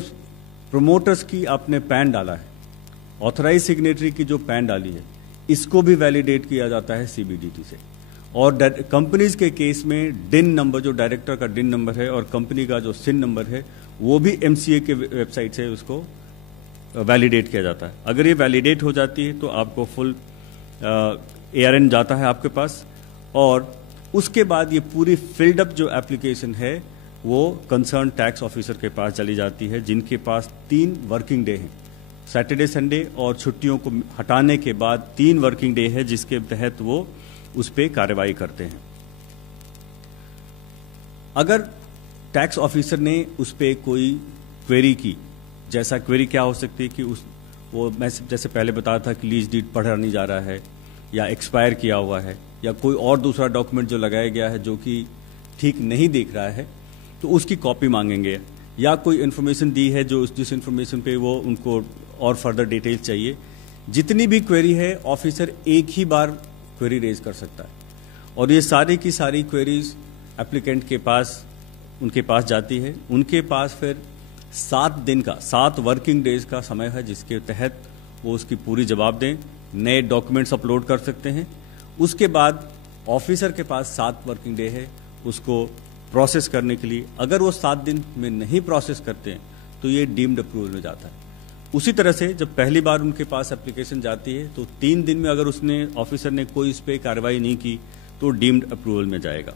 प्रोमोटर्स की आपने पैन डाला है, ऑथराइज सिग्नेटरी की जो पैन डाली है, इसको भी वैलिडेट किया जाता है CBDT से। और कंपनीज के केस में डिन नंबर, जो डायरेक्टर का डिन नंबर है और कंपनी का जो सिन नंबर है, वो भी MCA के वेबसाइट से उसको वैलिडेट किया जाता है। अगर ये वैलिडेट हो जाती है तो आपको फुल ARN जाता है आपके पास, और उसके बाद ये पूरी फिल्ड अप जो एप्लीकेशन है वो कंसर्न टैक्स ऑफिसर के पास चली जाती है, जिनके पास 3 वर्किंग डे हैं, सैटरडे संडे और छुट्टियों को हटाने के बाद 3 वर्किंग डे है, जिसके तहत वो उस पर कार्रवाई करते हैं। अगर टैक्स ऑफिसर ने उस पर कोई क्वेरी की, जैसा क्वेरी क्या हो सकती है कि वो मैं जैसे पहले बताया था कि लीज डीड पढ़ा नहीं जा रहा है या एक्सपायर किया हुआ है या कोई और दूसरा डॉक्यूमेंट जो लगाया गया है जो कि ठीक नहीं दिख रहा है, तो उसकी कॉपी मांगेंगे, या कोई इन्फॉर्मेशन दी है जो जिस इन्फॉर्मेशन पे वो उनको और फर्दर डिटेल्स चाहिए। जितनी भी क्वेरी है ऑफिसर एक ही बार क्वेरी रेज कर सकता है, और ये सारी की सारी क्वेरीज एप्लीकेंट के पास उनके पास जाती है। उनके पास फिर 7 दिन का, 7 वर्किंग डेज का समय है, जिसके तहत वो उसकी पूरी जवाब दें, नए डॉक्यूमेंट्स अपलोड कर सकते हैं। उसके बाद ऑफिसर के पास 7 वर्किंग डे है उसको प्रोसेस करने के लिए। अगर वो 7 दिन में नहीं प्रोसेस करते हैं तो ये डीम्ड अप्रूवल में जाता है। उसी तरह से जब पहली बार उनके पास एप्लीकेशन जाती है तो 3 दिन में अगर उसने ऑफिसर ने कोई इस पर कार्रवाई नहीं की तो डीम्ड अप्रूवल में जाएगा।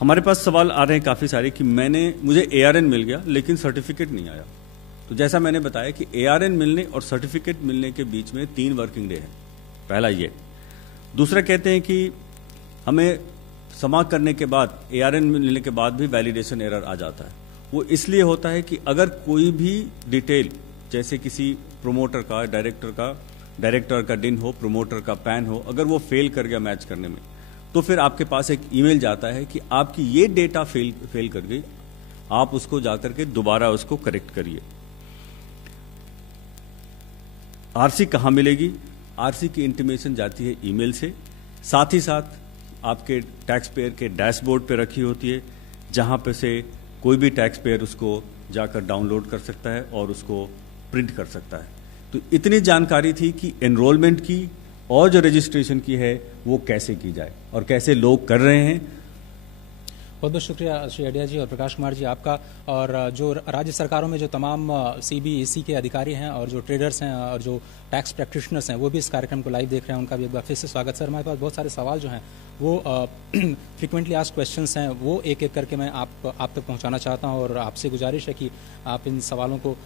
हमारे पास सवाल आ रहे हैं काफ़ी सारे कि मुझे ARN मिल गया लेकिन सर्टिफिकेट नहीं आया। तो जैसा मैंने बताया कि ARN मिलने और सर्टिफिकेट मिलने के बीच में 3 वर्किंग डे है, पहला ये। दूसरा कहते हैं कि हमें समाप्त करने के बाद, ARN मिलने के बाद भी वैलिडेशन एरर आ जाता है। वो इसलिए होता है कि अगर कोई भी डिटेल, जैसे किसी प्रोमोटर का, डायरेक्टर का डिन हो, प्रोमोटर का पैन हो, अगर वो फेल कर गया मैच करने में, तो फिर आपके पास एक ईमेल जाता है कि आपकी ये डेटा फेल कर गई, आप उसको जाकर के दोबारा उसको करेक्ट करिए। RC कहाँ मिलेगी? RC की इंटीमेशन जाती है ईमेल से, साथ ही साथ आपके टैक्स पेयर के डैशबोर्ड पे रखी होती है, जहाँ पे से कोई भी टैक्स पेयर उसको जाकर डाउनलोड कर सकता है और उसको प्रिंट कर सकता है। तो इतनी जानकारी थी कि एनरोलमेंट की और जो रजिस्ट्रेशन की है वो कैसे की जाए और कैसे लोग कर रहे हैं। बहुत बहुत शुक्रिया श्री अडिया जी और प्रकाश कुमार जी आपका। और जो राज्य सरकारों में जो तमाम CBEC के अधिकारी हैं और जो ट्रेडर्स हैं और जो टैक्स प्रैक्टिशनर्स हैं वो भी इस कार्यक्रम को लाइव देख रहे हैं, उनका भी एक बार फिर से स्वागत। सर, हमारे पास बहुत सारे सवाल जो हैं वो फ्रिक्वेंटली आस्क्ड क्वेश्चंस हैं, वो एक एक करके मैं आप तक पहुंचाना चाहता हूं, और आपसे गुजारिश है कि आप इन सवालों को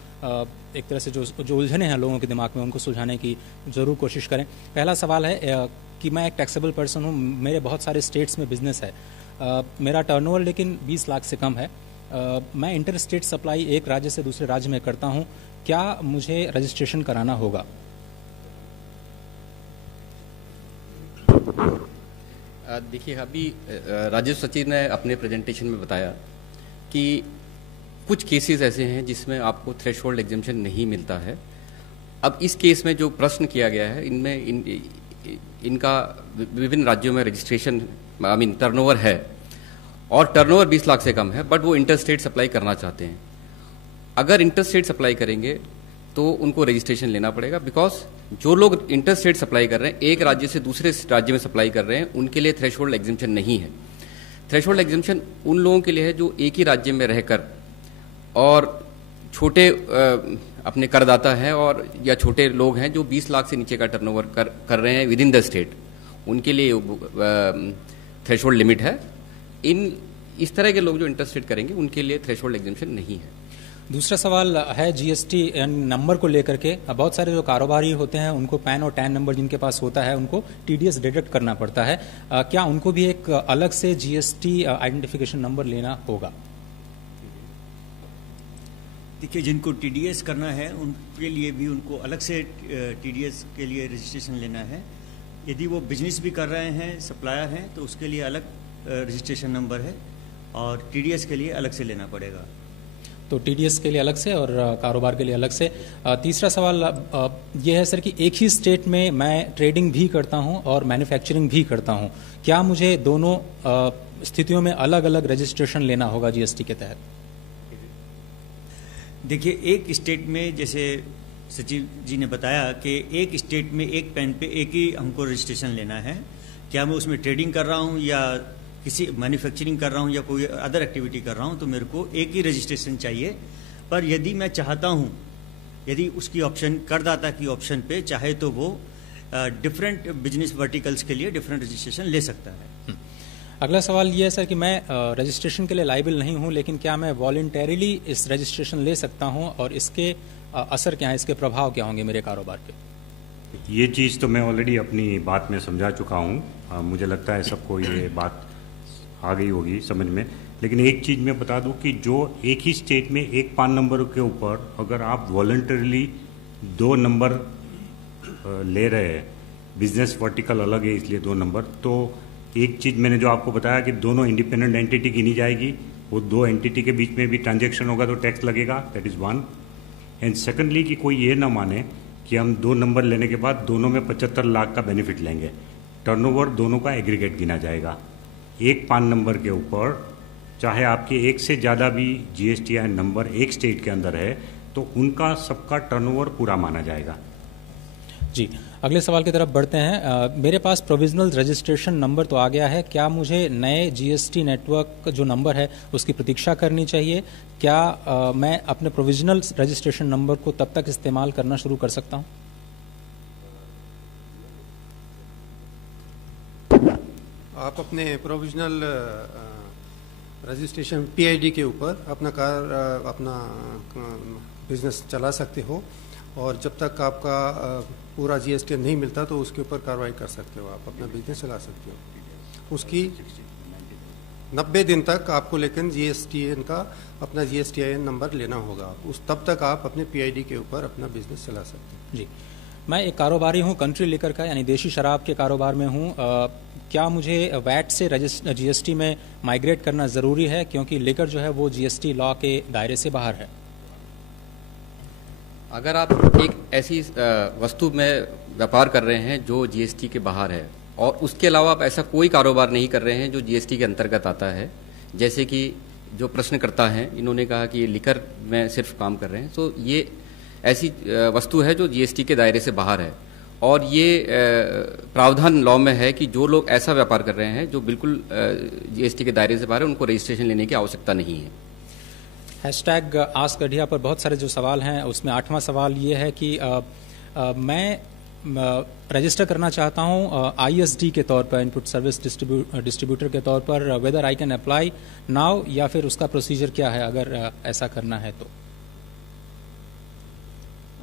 एक तरह से जो उलझने हैं लोगों के दिमाग में उनको सुलझाने की ज़रूर कोशिश करें। पहला सवाल है कि मैं एक टैक्सेबल पर्सन हूँ, मेरे बहुत सारे स्टेट्स में बिजनेस है, मेरा टर्नओवर लेकिन 20 लाख से कम है, मैं इंटर स्टेट सप्लाई एक राज्य से दूसरे राज्य में करता हूं, क्या मुझे रजिस्ट्रेशन कराना होगा? देखिए, अभी राजीव सचिव ने अपने प्रेजेंटेशन में बताया कि कुछ केसेस ऐसे हैं जिसमें आपको थ्रेशोल्ड एग्जेम्पशन नहीं मिलता है। अब इस केस में जो प्रश्न किया गया है, इनमें इनका विभिन्न राज्यों में रजिस्ट्रेशन टर्नओवर है और टर्नओवर 20 लाख से कम है, बट वो इंटर स्टेट सप्लाई करना चाहते हैं। अगर इंटर स्टेट सप्लाई करेंगे तो उनको रजिस्ट्रेशन लेना पड़ेगा, बिकॉज जो लोग इंटर स्टेट सप्लाई कर रहे हैं, एक राज्य से दूसरे राज्य में सप्लाई कर रहे हैं, उनके लिए थ्रेशोल्ड एग्जेम्पशन नहीं है। थ्रेशोल्ड एग्जेम्पशन उन लोगों के लिए है जो एक ही राज्य में रहकर और छोटे अपने करदाता हैं और या छोटे लोग हैं जो 20 लाख से नीचे का टर्नओवर कर रहे हैं विद इन द स्टेट, उनके लिए थ्रेशोल्ड लिमिट है। इस तरह के लोग जो इंटर स्टेट करेंगे उनके लिए थ्रेशोल्ड एग्जेम्पशन नहीं है। दूसरा सवाल है जीएसटी नंबर को लेकर के। बहुत सारे जो कारोबारी होते हैं उनको पैन और टैन नंबर जिनके पास होता है उनको टीडीएस डिडक्ट करना पड़ता है, क्या उनको भी एक अलग से जीएसटी आइडेंटिफिकेशन नंबर लेना होगा? देखिए, जिनको टीडीएस करना है उनके लिए भी उनको अलग से टीडीएस के लिए रजिस्ट्रेशन लेना है। यदि वो बिजनेस भी कर रहे हैं, सप्लायर हैं, तो उसके लिए अलग रजिस्ट्रेशन नंबर है और टीडीएस के लिए अलग से लेना पड़ेगा। तो टीडीएस के लिए अलग से और कारोबार के लिए अलग से। तीसरा सवाल ये है सर कि एक ही स्टेट में मैं ट्रेडिंग भी करता हूं और मैन्युफैक्चरिंग भी करता हूं, क्या मुझे दोनों स्थितियों में अलग अलग रजिस्ट्रेशन लेना होगा जीएसटी के तहत? देखिए, एक स्टेट में जैसे सचिव जी ने बताया कि एक स्टेट में एक पैन पे एक ही हमको रजिस्ट्रेशन लेना है। क्या मैं उसमें ट्रेडिंग कर रहा हूँ या किसी मैन्युफैक्चरिंग कर रहा हूँ या कोई अदर एक्टिविटी कर रहा हूँ, तो मेरे को एक ही रजिस्ट्रेशन चाहिए। पर यदि मैं चाहता हूँ, यदि उसकी ऑप्शन करदाता की ऑप्शन पे चाहे तो वो डिफरेंट बिजनेस वर्टिकल्स के लिए डिफरेंट रजिस्ट्रेशन ले सकता है। अगला सवाल ये है सर कि मैं रजिस्ट्रेशन के लिए लायबल नहीं हूं, लेकिन क्या मैं वॉलंटरीली इस रजिस्ट्रेशन ले सकता हूं और इसके असर क्या है, इसके प्रभाव क्या होंगे मेरे कारोबार पे? ये चीज़ तो मैं ऑलरेडी अपनी बात में समझा चुका हूँ। मुझे लगता है सबको ये बात आ गई होगी समझ में। लेकिन एक चीज़ मैं बता दूं कि जो एक ही स्टेट में एक पान नंबर के ऊपर अगर आप वॉलंटरीली 2 नंबर ले रहे हैं, बिजनेस वर्टिकल अलग है इसलिए 2 नंबर, तो एक चीज़ मैंने जो आपको बताया कि दोनों इंडिपेंडेंट एंटिटी गिनी जाएगी, वो 2 एंटिटी के बीच में भी ट्रांजैक्शन होगा तो टैक्स लगेगा, दैट इज़ 1। एंड सेकेंडली कि कोई ये ना माने कि हम 2 नंबर लेने के बाद दोनों में 75 लाख का बेनिफिट लेंगे। टर्नओवर दोनों का एग्रीगेट गिना जाएगा। एक पान नंबर के ऊपर चाहे आपके एक से ज़्यादा भी जीएसटीआई नंबर एक स्टेट के अंदर है तो उनका सबका टर्नओवर पूरा माना जाएगा। जी, अगले सवाल की तरफ बढ़ते हैं। मेरे पास प्रोविजनल रजिस्ट्रेशन नंबर तो आ गया है, क्या मुझे नए जीएसटी नेटवर्क जो नंबर है उसकी प्रतीक्षा करनी चाहिए? क्या मैं अपने प्रोविजनल रजिस्ट्रेशन नंबर को तब तक इस्तेमाल करना शुरू कर सकता हूं? आप अपने प्रोविजनल रजिस्ट्रेशन पीआईडी के ऊपर अपना बिजनेस चला सकते हो और जब तक आपका पूरा जीएसटी नहीं मिलता तो उसके ऊपर कार्रवाई कर सकते हो, आप अपना बिजनेस चला सकते हो। उसकी 90 दिन तक आपको लेकिन जीएसटीएन का अपना जीएसटीआईएन नंबर लेना होगा, तब तक आप अपने पीआईडी के ऊपर अपना बिजनेस चला सकते हैं। जी, मैं एक कारोबारी हूं कंट्री लिकर का, यानी देशी शराब के कारोबार में हूं। क्या मुझे वैट से जीएसटी में माइग्रेट करना ज़रूरी है, क्योंकि लिकर जो है वो जीएसटी लॉ के दायरे से बाहर है? अगर आप एक ऐसी वस्तु में व्यापार कर रहे हैं जो जीएसटी के बाहर है और उसके अलावा आप ऐसा कोई कारोबार नहीं कर रहे हैं जो जीएसटी के अंतर्गत आता है, जैसे कि जो प्रश्नकर्ता हैं इन्होंने कहा कि ये लिकर में सिर्फ काम कर रहे हैं, तो ये ऐसी वस्तु है जो जीएसटी के दायरे से बाहर है और ये प्रावधान लॉ में है कि जो लोग ऐसा व्यापार कर रहे हैं जो बिल्कुल जीएसटी के दायरे से बाहर है उनको रजिस्ट्रेशन लेने की आवश्यकता नहीं है। हैशटैग आस्क गढ़िया पर बहुत सारे जो सवाल हैं उसमें 8वां सवाल ये है कि मैं रजिस्टर करना चाहता हूं आईएसडी के तौर पर, इनपुट सर्विस डिस्ट्रीब्यूटर के तौर पर, whether I can apply now या फिर उसका प्रोसीजर क्या है अगर ऐसा करना है तो?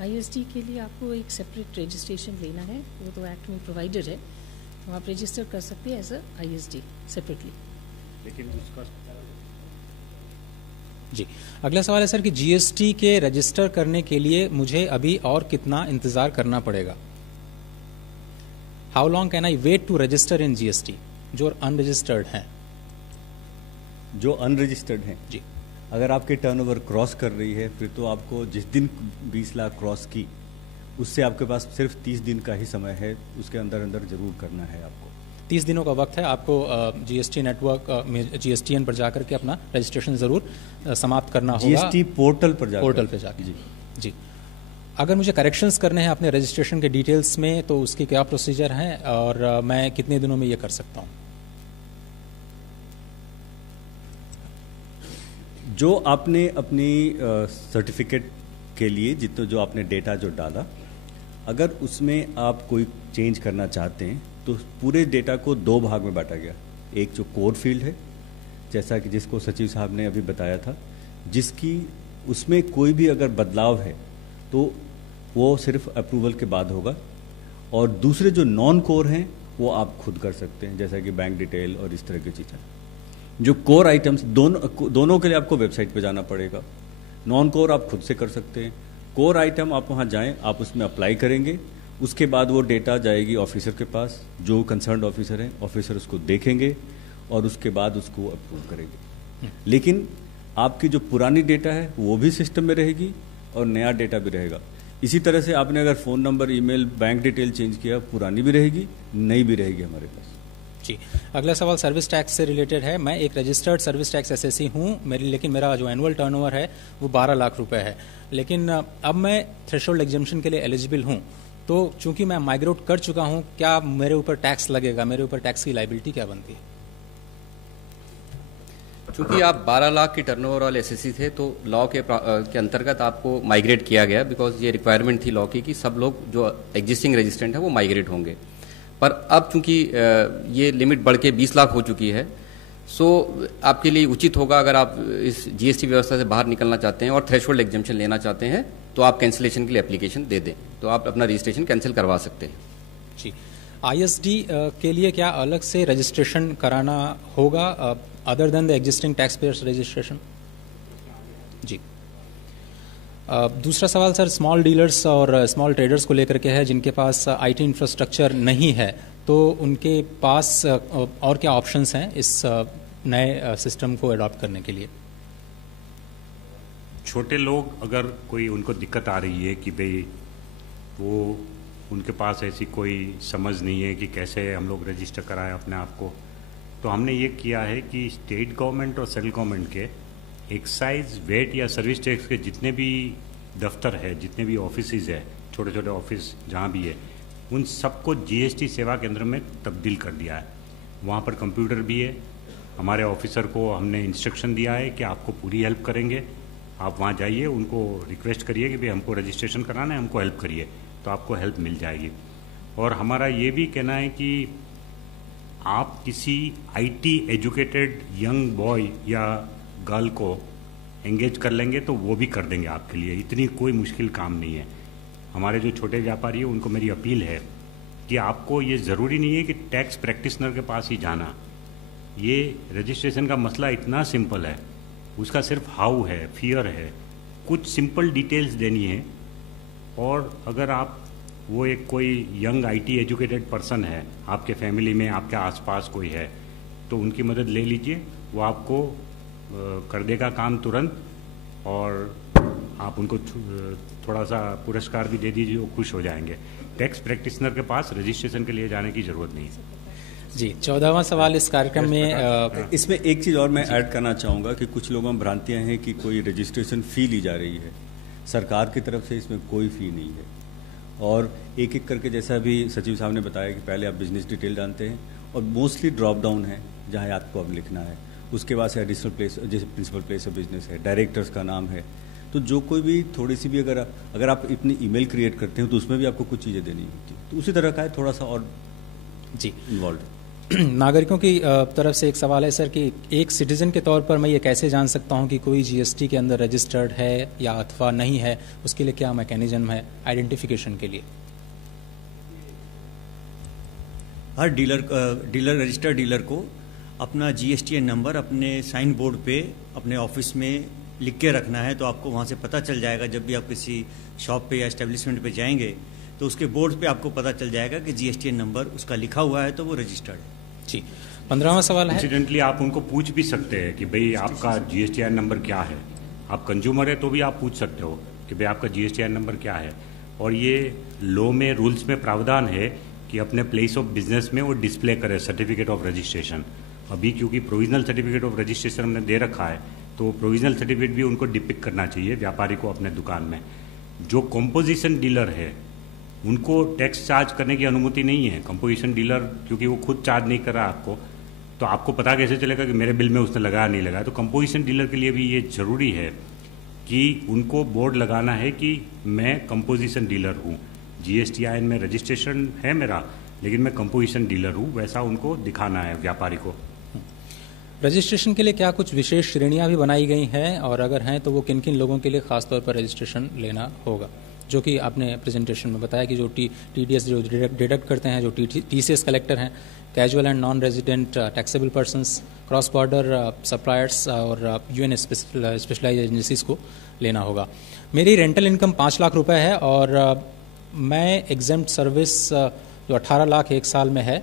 आईएसडी के लिए आपको एक सेपरेट रजिस्ट्रेशन लेना है, वो तो एक्ट में प्रोवाइडेड है, तो आप रजिस्टर कर सकते हैं एज अ आईएसडी सेपरेटली। लेकिन उसका जी, अगला सवाल है सर कि जीएसटी के रजिस्टर करने के लिए मुझे अभी और कितना इंतजार करना पड़ेगा? How long can I wait to register in GST? जो अनरजिस्टर्ड हैं, जो अनरजिस्टर्ड हैं जी, अगर आपके टर्नओवर क्रॉस कर रही है, फिर तो आपको जिस दिन 20 लाख क्रॉस की, उससे आपके पास सिर्फ 30 दिन का ही समय है, उसके अंदर अंदर जरूर करना है आपको। 30 दिनों का वक्त है आपको जीएसटी नेटवर्क में जीएसटीएन पर जाकर के अपना रजिस्ट्रेशन जरूर समाप्त करना होगा। जीएसटी पोर्टल पर जाकर जी। अगर मुझे करेक्शंस करने हैं अपने रजिस्ट्रेशन के डिटेल्स में, तो उसकी क्या प्रोसीजर है और मैं कितने दिनों में ये कर सकता हूँ? जो आपने अपनी सर्टिफिकेट के लिए जो आपने डेटा जो डाला, अगर उसमें आप कोई चेंज करना चाहते हैं तो पूरे डेटा को 2 भाग में बांटा गया। एक जो कोर फील्ड है, जैसा कि जिसको सचिव साहब ने अभी बताया था, जिसकी उसमें कोई भी अगर बदलाव है तो वो सिर्फ अप्रूवल के बाद होगा, और दूसरे जो नॉन कोर हैं वो आप खुद कर सकते हैं, जैसा कि बैंक डिटेल और इस तरह की चीज़ें। जो कोर आइटम्स दोनों के लिए आपको वेबसाइट पे जाना पड़ेगा। नॉन कोर आप खुद से कर सकते हैं। कोर आइटम आप वहाँ जाएं, आप उसमें अप्लाई करेंगे, उसके बाद वो डेटा जाएगी ऑफिसर के पास, जो कंसर्न्ड ऑफिसर हैं, ऑफिसर उसको देखेंगे और उसके बाद उसको अप्रूव करेंगे। लेकिन आपकी जो पुरानी डेटा है वो भी सिस्टम में रहेगी और नया डेटा भी रहेगा। इसी तरह से आपने अगर phone number, email, bank detail change किया, पुरानी भी रहेगी, नई भी रहेगी हमारे पास। जी, अगला सवाल सर्विस टैक्स से रिलेटेड है। मैं एक रजिस्टर्ड सर्विस टैक्स एसएससी हूँ, लेकिन मेरा जो एनुअल टर्नओवर है वो 12 लाख रुपए है, लेकिन अब मैं थ्रेशोल्ड एग्जम्पशन के लिए एलिजिबल हूँ, तो चूंकि मैं माइग्रेट कर चुका हूँ, क्या मेरे ऊपर टैक्स लगेगा? मेरे ऊपर टैक्स की लाइबिलिटी क्या बनती है? चूंकि आप 12 लाख की टर्नओवर वाले एसएससी थे, तो लॉ के अंतर्गत आपको माइग्रेट किया गया, बिकॉज ये रिक्वायरमेंट थी लॉ की कि सब लोग जो एग्जिस्टिंग रेजिस्टेंट है वो माइग्रेट होंगे। पर अब चूंकि ये लिमिट बढ़ के 20 लाख हो चुकी है, सो आपके लिए उचित होगा, अगर आप इस जीएसटी व्यवस्था से बाहर निकलना चाहते हैं और थ्रेशोल्ड एग्जम्पशन लेना चाहते हैं, तो आप कैंसिलेशन के लिए एप्लीकेशन दे दें, तो आप अपना रजिस्ट्रेशन कैंसिल करवा सकते हैं। जी, आईएसडी के लिए क्या अलग से रजिस्ट्रेशन कराना होगा other than the existing tax payers registration? जी, दूसरा सवाल सर स्मॉल डीलर्स और स्मॉल ट्रेडर्स को लेकर के है, जिनके पास आईटी इंफ्रास्ट्रक्चर नहीं है, तो उनके पास और क्या ऑप्शंस हैं इस नए सिस्टम को अडॉप्ट करने के लिए? छोटे लोग, अगर कोई उनको दिक्कत आ रही है कि भाई वो उनके पास ऐसी कोई समझ नहीं है कि कैसे हम लोग रजिस्टर कराएं अपने आप को, तो हमने ये किया है कि स्टेट गवर्नमेंट और सेंट्रल गवर्नमेंट के एक्साइज, वेट या सर्विस टैक्स के जितने भी दफ्तर है, जितने भी ऑफिसेज है, छोटे छोटे ऑफिस जहाँ भी है, उन सबको जीएसटी सेवा केंद्र में तब्दील कर दिया है। वहाँ पर कंप्यूटर भी है। हमारे ऑफिसर को हमने इंस्ट्रक्शन दिया है कि आपको पूरी हेल्प करेंगे, आप वहाँ जाइए, उनको रिक्वेस्ट करिए कि भाई हमको रजिस्ट्रेशन कराना है, हमको हेल्प करिए, तो आपको हेल्प मिल जाएगी। और हमारा ये भी कहना है कि आप किसी आईटी एजुकेटेड यंग बॉय या गर्ल को एंगेज कर लेंगे तो वो भी कर देंगे आपके लिए, इतनी कोई मुश्किल काम नहीं है। हमारे जो छोटे व्यापारी हैं उनको मेरी अपील है कि आपको ये ज़रूरी नहीं है कि टैक्स प्रैक्टिशनर के पास ही जाना। ये रजिस्ट्रेशन का मसला इतना सिंपल है, उसका सिर्फ हाउ है, फियर है, कुछ सिंपल डिटेल्स देनी है। और अगर आप वो एक कोई यंग आईटी एजुकेटेड पर्सन है, आपके फैमिली में, आपके आसपास कोई है, तो उनकी मदद ले लीजिए, वो आपको कर देगा काम तुरंत, और आप उनको थोड़ा सा पुरस्कार भी दे दीजिए, वो खुश हो जाएंगे। टैक्स प्रैक्टिशनर के पास रजिस्ट्रेशन के लिए जाने की ज़रूरत नहीं है। जी, 14वां सवाल इस कार्यक्रम में इसमें एक चीज़ और मैं ऐड करना चाहूँगा कि कुछ लोगों में भ्रांतियाँ हैं कि कोई रजिस्ट्रेशन फ़ी ली जा रही है। सरकार की तरफ से इसमें कोई फ़ी नहीं है, और एक एक करके, जैसा भी सचिव साहब ने बताया कि पहले आप बिजनेस डिटेल जानते हैं, और मोस्टली ड्रॉप डाउन है जहाँ आपको अब लिखना है, उसके बाद से एडिशनल प्लेस, जैसे प्रिंसिपल प्लेस ऑफ बिजनेस है, डायरेक्टर्स का नाम है, तो जो कोई भी थोड़ी सी भी अगर आप इतनी ईमेल क्रिएट करते हैं तो उसमें भी आपको कुछ चीज़ें देनी होती है, तो उसी तरह का है, थोड़ा सा और जी इन्वॉल्व। नागरिकों की तरफ से एक सवाल है सर कि एक सिटीजन के तौर पर मैं ये कैसे जान सकता हूँ कि कोई जीएसटी के अंदर रजिस्टर्ड है या अथवा नहीं है? उसके लिए क्या मैकेनिज्म है आइडेंटिफिकेशन के लिए? हर डीलर रजिस्टर्ड डीलर को अपना जीएसटीएन नंबर अपने साइन बोर्ड पे अपने ऑफिस में लिख के रखना है, तो आपको वहाँ से पता चल जाएगा। जब भी आप किसी शॉप पे या एस्टेब्लिशमेंट पे जाएंगे तो उसके बोर्ड पे आपको पता चल जाएगा कि GSTN नंबर उसका लिखा हुआ है तो वो रजिस्टर्ड है। जी, 15वां सवाल है। इंसिडेंटली आप उनको पूछ भी सकते हैं कि भाई आपका GSTN नंबर क्या है। आप कंज्यूमर है तो भी आप पूछ सकते हो कि भाई आपका GSTN नंबर क्या है। और ये लॉ में, रूल्स में प्रावधान है कि अपने प्लेस ऑफ बिजनेस में वो डिस्प्ले करे सर्टिफिकेट ऑफ रजिस्ट्रेशन। अभी क्योंकि प्रोविजनल सर्टिफिकेट ऑफ रजिस्ट्रेशन हमने दे रखा है तो प्रोविजनल सर्टिफिकेट भी उनको डिपिक्ट करना चाहिए व्यापारी को अपने दुकान में। जो कंपोजिशन डीलर है उनको टैक्स चार्ज करने की अनुमति नहीं है। कंपोजिशन डीलर क्योंकि वो खुद चार्ज नहीं कर रहा आपको, तो आपको पता कैसे चलेगा कि मेरे बिल में उसने लगाया नहीं लगाया। तो कंपोजिशन डीलर के लिए भी ये जरूरी है कि उनको बोर्ड लगाना है कि मैं कंपोजिशन डीलर हूँ। GSTIN में रजिस्ट्रेशन है मेरा, लेकिन मैं कंपोजिशन डीलर हूँ, वैसा उनको दिखाना है व्यापारी को। रजिस्ट्रेशन के लिए क्या कुछ विशेष श्रेणियां भी बनाई गई हैं, और अगर हैं तो वो किन किन लोगों के लिए खास तौर पर रजिस्ट्रेशन लेना होगा? जो कि आपने प्रेजेंटेशन में बताया कि जो TDS जो डिडक्ट करते हैं, जो TCS कलेक्टर हैं, casual and non resident taxable persons, cross border suppliers और UN स्पेशलाइज एजेंसीज को लेना होगा। मेरी रेंटल इनकम 5 लाख रुपए है और मैं एग्जेम्प्ट सर्विस जो 18 लाख एक साल में है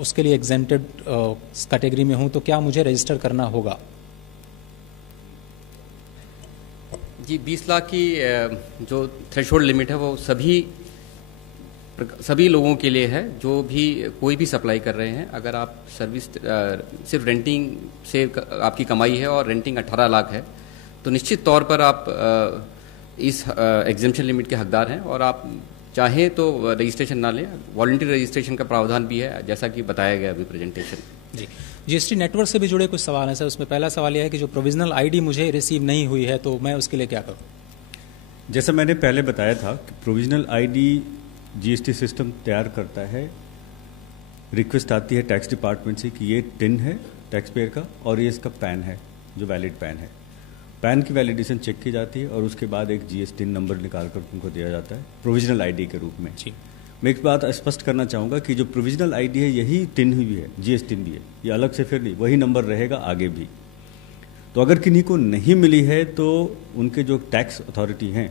उसके लिए एग्जेम्प्टेड कैटेगरी में हूं, तो क्या मुझे रजिस्टर करना होगा? जी, 20 लाख की जो थ्रेशोल्ड लिमिट है वो सभी लोगों के लिए है जो भी कोई भी सप्लाई कर रहे हैं। अगर आप सर्विस सिर्फ रेंटिंग से आपकी कमाई है और रेंटिंग 18 लाख है तो निश्चित तौर पर आप इस एग्जेम्पशन लिमिट के हकदार हैं और आप चाहें तो रजिस्ट्रेशन ना लें। वॉलंटरी रजिस्ट्रेशन का प्रावधान भी है जैसा कि बताया गया अभी प्रेजेंटेशन। जी, GST नेटवर्क से भी जुड़े कुछ सवाल हैं सर। उसमें पहला सवाल यह है कि जो प्रोविजनल ID मुझे रिसीव नहीं हुई है तो मैं उसके लिए क्या करूं? जैसा मैंने पहले बताया था कि प्रोविजनल ID GST सिस्टम तैयार करता है। रिक्वेस्ट आती है टैक्स डिपार्टमेंट से कि ये टिन है टैक्स पेयर का और ये इसका पैन है जो वैलिड पैन है। पैन की वैलिडेशन चेक की जाती है और उसके बाद एक GST नंबर निकाल कर उनको दिया जाता है प्रोविजनल ID के रूप में। जी, मैं एक बात स्पष्ट करना चाहूँगा कि जो प्रोविजनल ID है यही टिन भी है, GST टिन भी है, ये अलग से फिर नहीं, वही नंबर रहेगा आगे भी। तो अगर किन्हीं को नहीं मिली है तो उनके जो टैक्स अथॉरिटी हैं,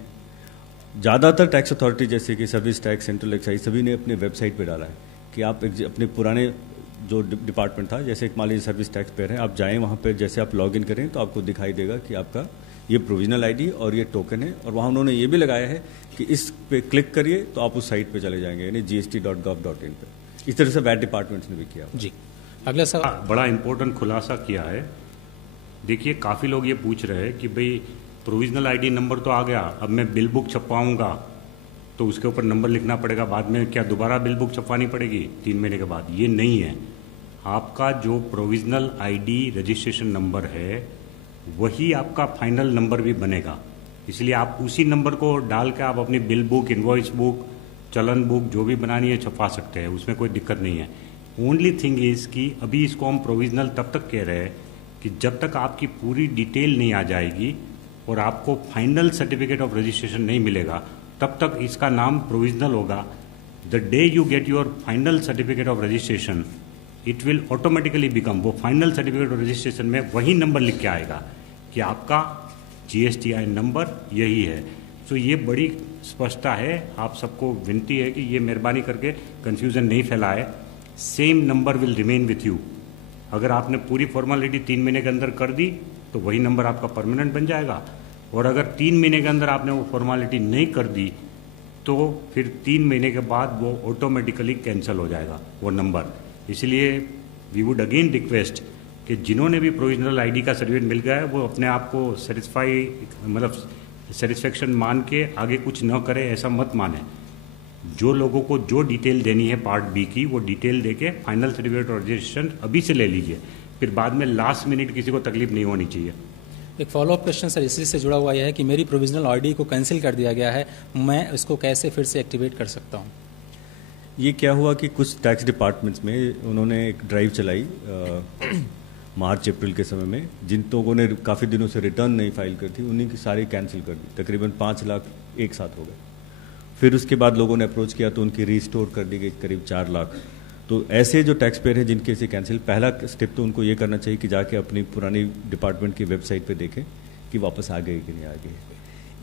ज़्यादातर टैक्स अथॉरिटी जैसे कि सर्विस टैक्स, सेंट्रल एक्साइज, सभी ने अपने वेबसाइट पे डाला है कि आप अपने पुराने जो डिपार्टमेंट था, जैसे मान लीजिए सर्विस टैक्स पेयर है, आप जाएं वहाँ पे, जैसे आप लॉगिन करें तो आपको दिखाई देगा कि आपका ये प्रोविजनल ID और ये टोकन है। और वहाँ उन्होंने ये भी लगाया है कि इस पे क्लिक करिए तो आप उस साइट पे चले जाएंगे, यानी gst.gov.in पे। इस तरह से वैट डिपार्टमेंट्स ने भी किया। जी, अगला सवाल। बड़ा इंपॉर्टेंट खुलासा किया है। देखिए, काफ़ी लोग ये पूछ रहे हैं कि भाई प्रोविजनल ID नंबर तो आ गया, अब मैं बिल बुक छपवाऊँगा तो उसके ऊपर नंबर लिखना पड़ेगा, बाद में क्या दोबारा बिल बुक छपवानी पड़ेगी 3 महीने के बाद? ये नहीं है। आपका जो प्रोविजनल ID रजिस्ट्रेशन नंबर है वही आपका फाइनल नंबर भी बनेगा। इसलिए आप उसी नंबर को डाल के आप अपनी बिल बुक, इनवॉइस बुक, चलन बुक जो भी बनानी है छपवा सकते हैं, उसमें कोई दिक्कत नहीं है। ओनली थिंग इज़ कि अभी इसको हम प्रोविजनल तब तक कह रहे हैं कि जब तक आपकी पूरी डिटेल नहीं आ जाएगी और आपको फाइनल सर्टिफिकेट ऑफ रजिस्ट्रेशन नहीं मिलेगा तब तक इसका नाम प्रोविजनल होगा। The day you get your final certificate of registration it will automatically become, वो फाइनल सर्टिफिकेट ऑफ रजिस्ट्रेशन में वही नंबर लिख के आएगा कि आपका GSTIN नंबर यही है। तो ये बड़ी स्पष्टता है। आप सबको विनती है कि ये मेहरबानी करके कन्फ्यूज़न नहीं फैलाए। Same number will remain with you. अगर आपने पूरी फॉर्मेलिटी 3 महीने के अंदर कर दी तो वही नंबर आपका परमानेंट बन जाएगा, और अगर 3 महीने के अंदर आपने वो फॉर्मेलिटी नहीं कर दी तो फिर 3 महीने के बाद वो ऑटोमेटिकली कैंसिल हो जाएगा वो नंबर। इसलिए वी वुड अगेन रिक्वेस्ट कि जिन्होंने भी प्रोविजनल ID का सर्टिफिकेट मिल गया है वो अपने आप को सेटिस्फेक्शन मान के आगे कुछ न करे, ऐसा मत माने। जो लोगों को जो डिटेल देनी है पार्ट B की, वो डिटेल देके फाइनल सर्टिफिकेट ऑफ रजिस्ट्रेशन अभी से ले लीजिए, फिर बाद में लास्ट मिनट किसी को तकलीफ नहीं होनी चाहिए। एक फॉलोअप क्वेश्चन सर इसी से जुड़ा हुआ यह है कि मेरी प्रोविजनल ID को कैंसिल कर दिया गया है, मैं इसको कैसे फिर से एक्टिवेट कर सकता हूँ? ये क्या हुआ कि कुछ टैक्स डिपार्टमेंट्स में उन्होंने एक ड्राइव चलाई मार्च अप्रैल के समय में, जिन लोगों ने काफ़ी दिनों से रिटर्न नहीं फाइल कर थी उन्हीं की सारी कैंसिल कर दी। तकरीबन 5 लाख एक साथ हो गए। फिर उसके बाद लोगों ने अप्रोच किया तो उनकी रीस्टोर कर दी गई करीब 4 लाख। तो ऐसे जो टैक्स पेयर हैं जिनके इसे कैंसिल, पहला स्टेप तो उनको ये करना चाहिए कि जाके अपनी पुरानी डिपार्टमेंट की वेबसाइट पे देखें कि वापस आ गए कि नहीं आ गए।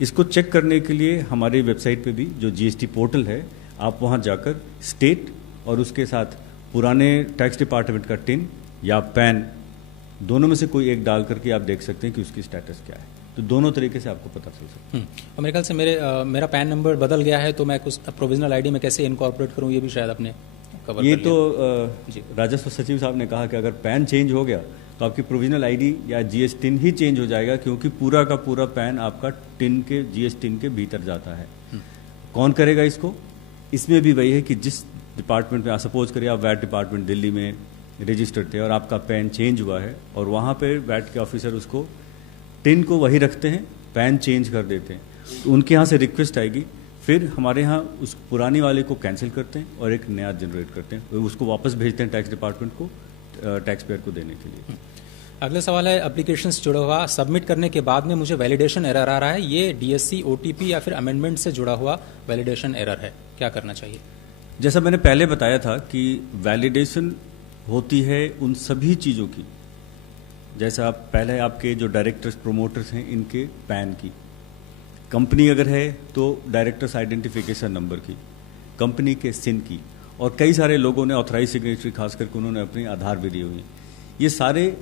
इसको चेक करने के लिए हमारे वेबसाइट पे भी जो जीएसटी पोर्टल है, आप वहाँ जाकर स्टेट और उसके साथ पुराने टैक्स डिपार्टमेंट का टिन या पैन दोनों में से कोई एक डाल करके आप देख सकते हैं कि उसकी स्टेटस क्या है। तो दोनों तरीके से आपको पता चल सकता है। और मेरे ख्याल से मेरा पैन नंबर बदल गया है, तो मैं कुछ प्रोविजनल आईडी में कैसे इनकॉर्पोरेट करूं, ये भी शायद आपने कवर ये कर तो राजस्व सचिव साहब ने कहा कि अगर पैन चेंज हो गया तो आपकी प्रोविजनल आईडी या जीएस टिन ही चेंज हो जाएगा, क्योंकि पूरा का पूरा पैन आपका टिन के जीएस टिन के भीतर जाता है। कौन करेगा इसको? इसमें भी वही है कि जिस डिपार्टमेंट में, सपोज करिए आप वैट डिपार्टमेंट दिल्ली में रजिस्टर्ड थे और आपका पैन चेंज हुआ है और वहाँ पे वैट के ऑफिसर उसको टिन को वही रखते हैं, पैन चेंज कर देते हैं, तो उनके यहाँ से रिक्वेस्ट आएगी, फिर हमारे यहाँ उस पुरानी वाले को कैंसिल करते हैं और एक नया जनरेट करते हैं, उसको वापस भेजते हैं टैक्स डिपार्टमेंट को, टैक्स पेयर को देने के लिए। अगला सवाल है, एप्लीकेशन से जुड़ा हुआ सबमिट करने के बाद में मुझे वैलिडेशन एरर आ रहा है, ये डीएससी, ओटीपी या फिर अमेंडमेंट से जुड़ा हुआ वैलिडेशन एरर है, क्या करना चाहिए? जैसा मैंने पहले बताया था कि वैलिडेशन होती है उन सभी चीज़ों की, जैसा आप पहले आपके जो डायरेक्टर्स प्रोमोटर्स हैं इनके पैन की, कंपनी अगर है तो डायरेक्टर्स आइडेंटिफिकेशन नंबर की, कंपनी के सिन की, और कई सारे लोगों ने ऑथराइज सिग्नेचरी खास करके उन्होंने अपनी आधार भी दी हुई। ये सारे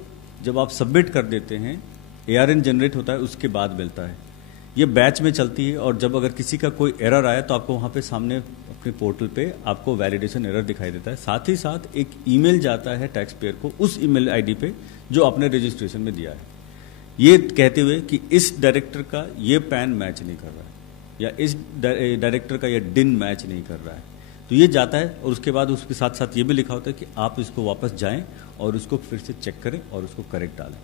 जब आप सबमिट कर देते हैं, एआरएन जनरेट होता है, उसके बाद मिलता है। ये बैच में चलती है और जब अगर किसी का कोई एरर आया तो आपको वहाँ पे सामने अपने पोर्टल पे आपको वैलिडेशन एरर दिखाई देता है। साथ ही साथ एक ईमेल जाता है टैक्स पेयर को उस ईमेल आईडी पे जो आपने रजिस्ट्रेशन में दिया है, ये कहते हुए कि इस डायरेक्टर का ये पैन मैच नहीं कर रहा है या इस डायरेक्टर का ये डिन मैच नहीं कर रहा है, तो ये जाता है और उसके बाद उसके साथ साथ ये भी लिखा होता है कि आप इसको वापस जाएं और उसको फिर से चेक करें और उसको करेक्ट डालें।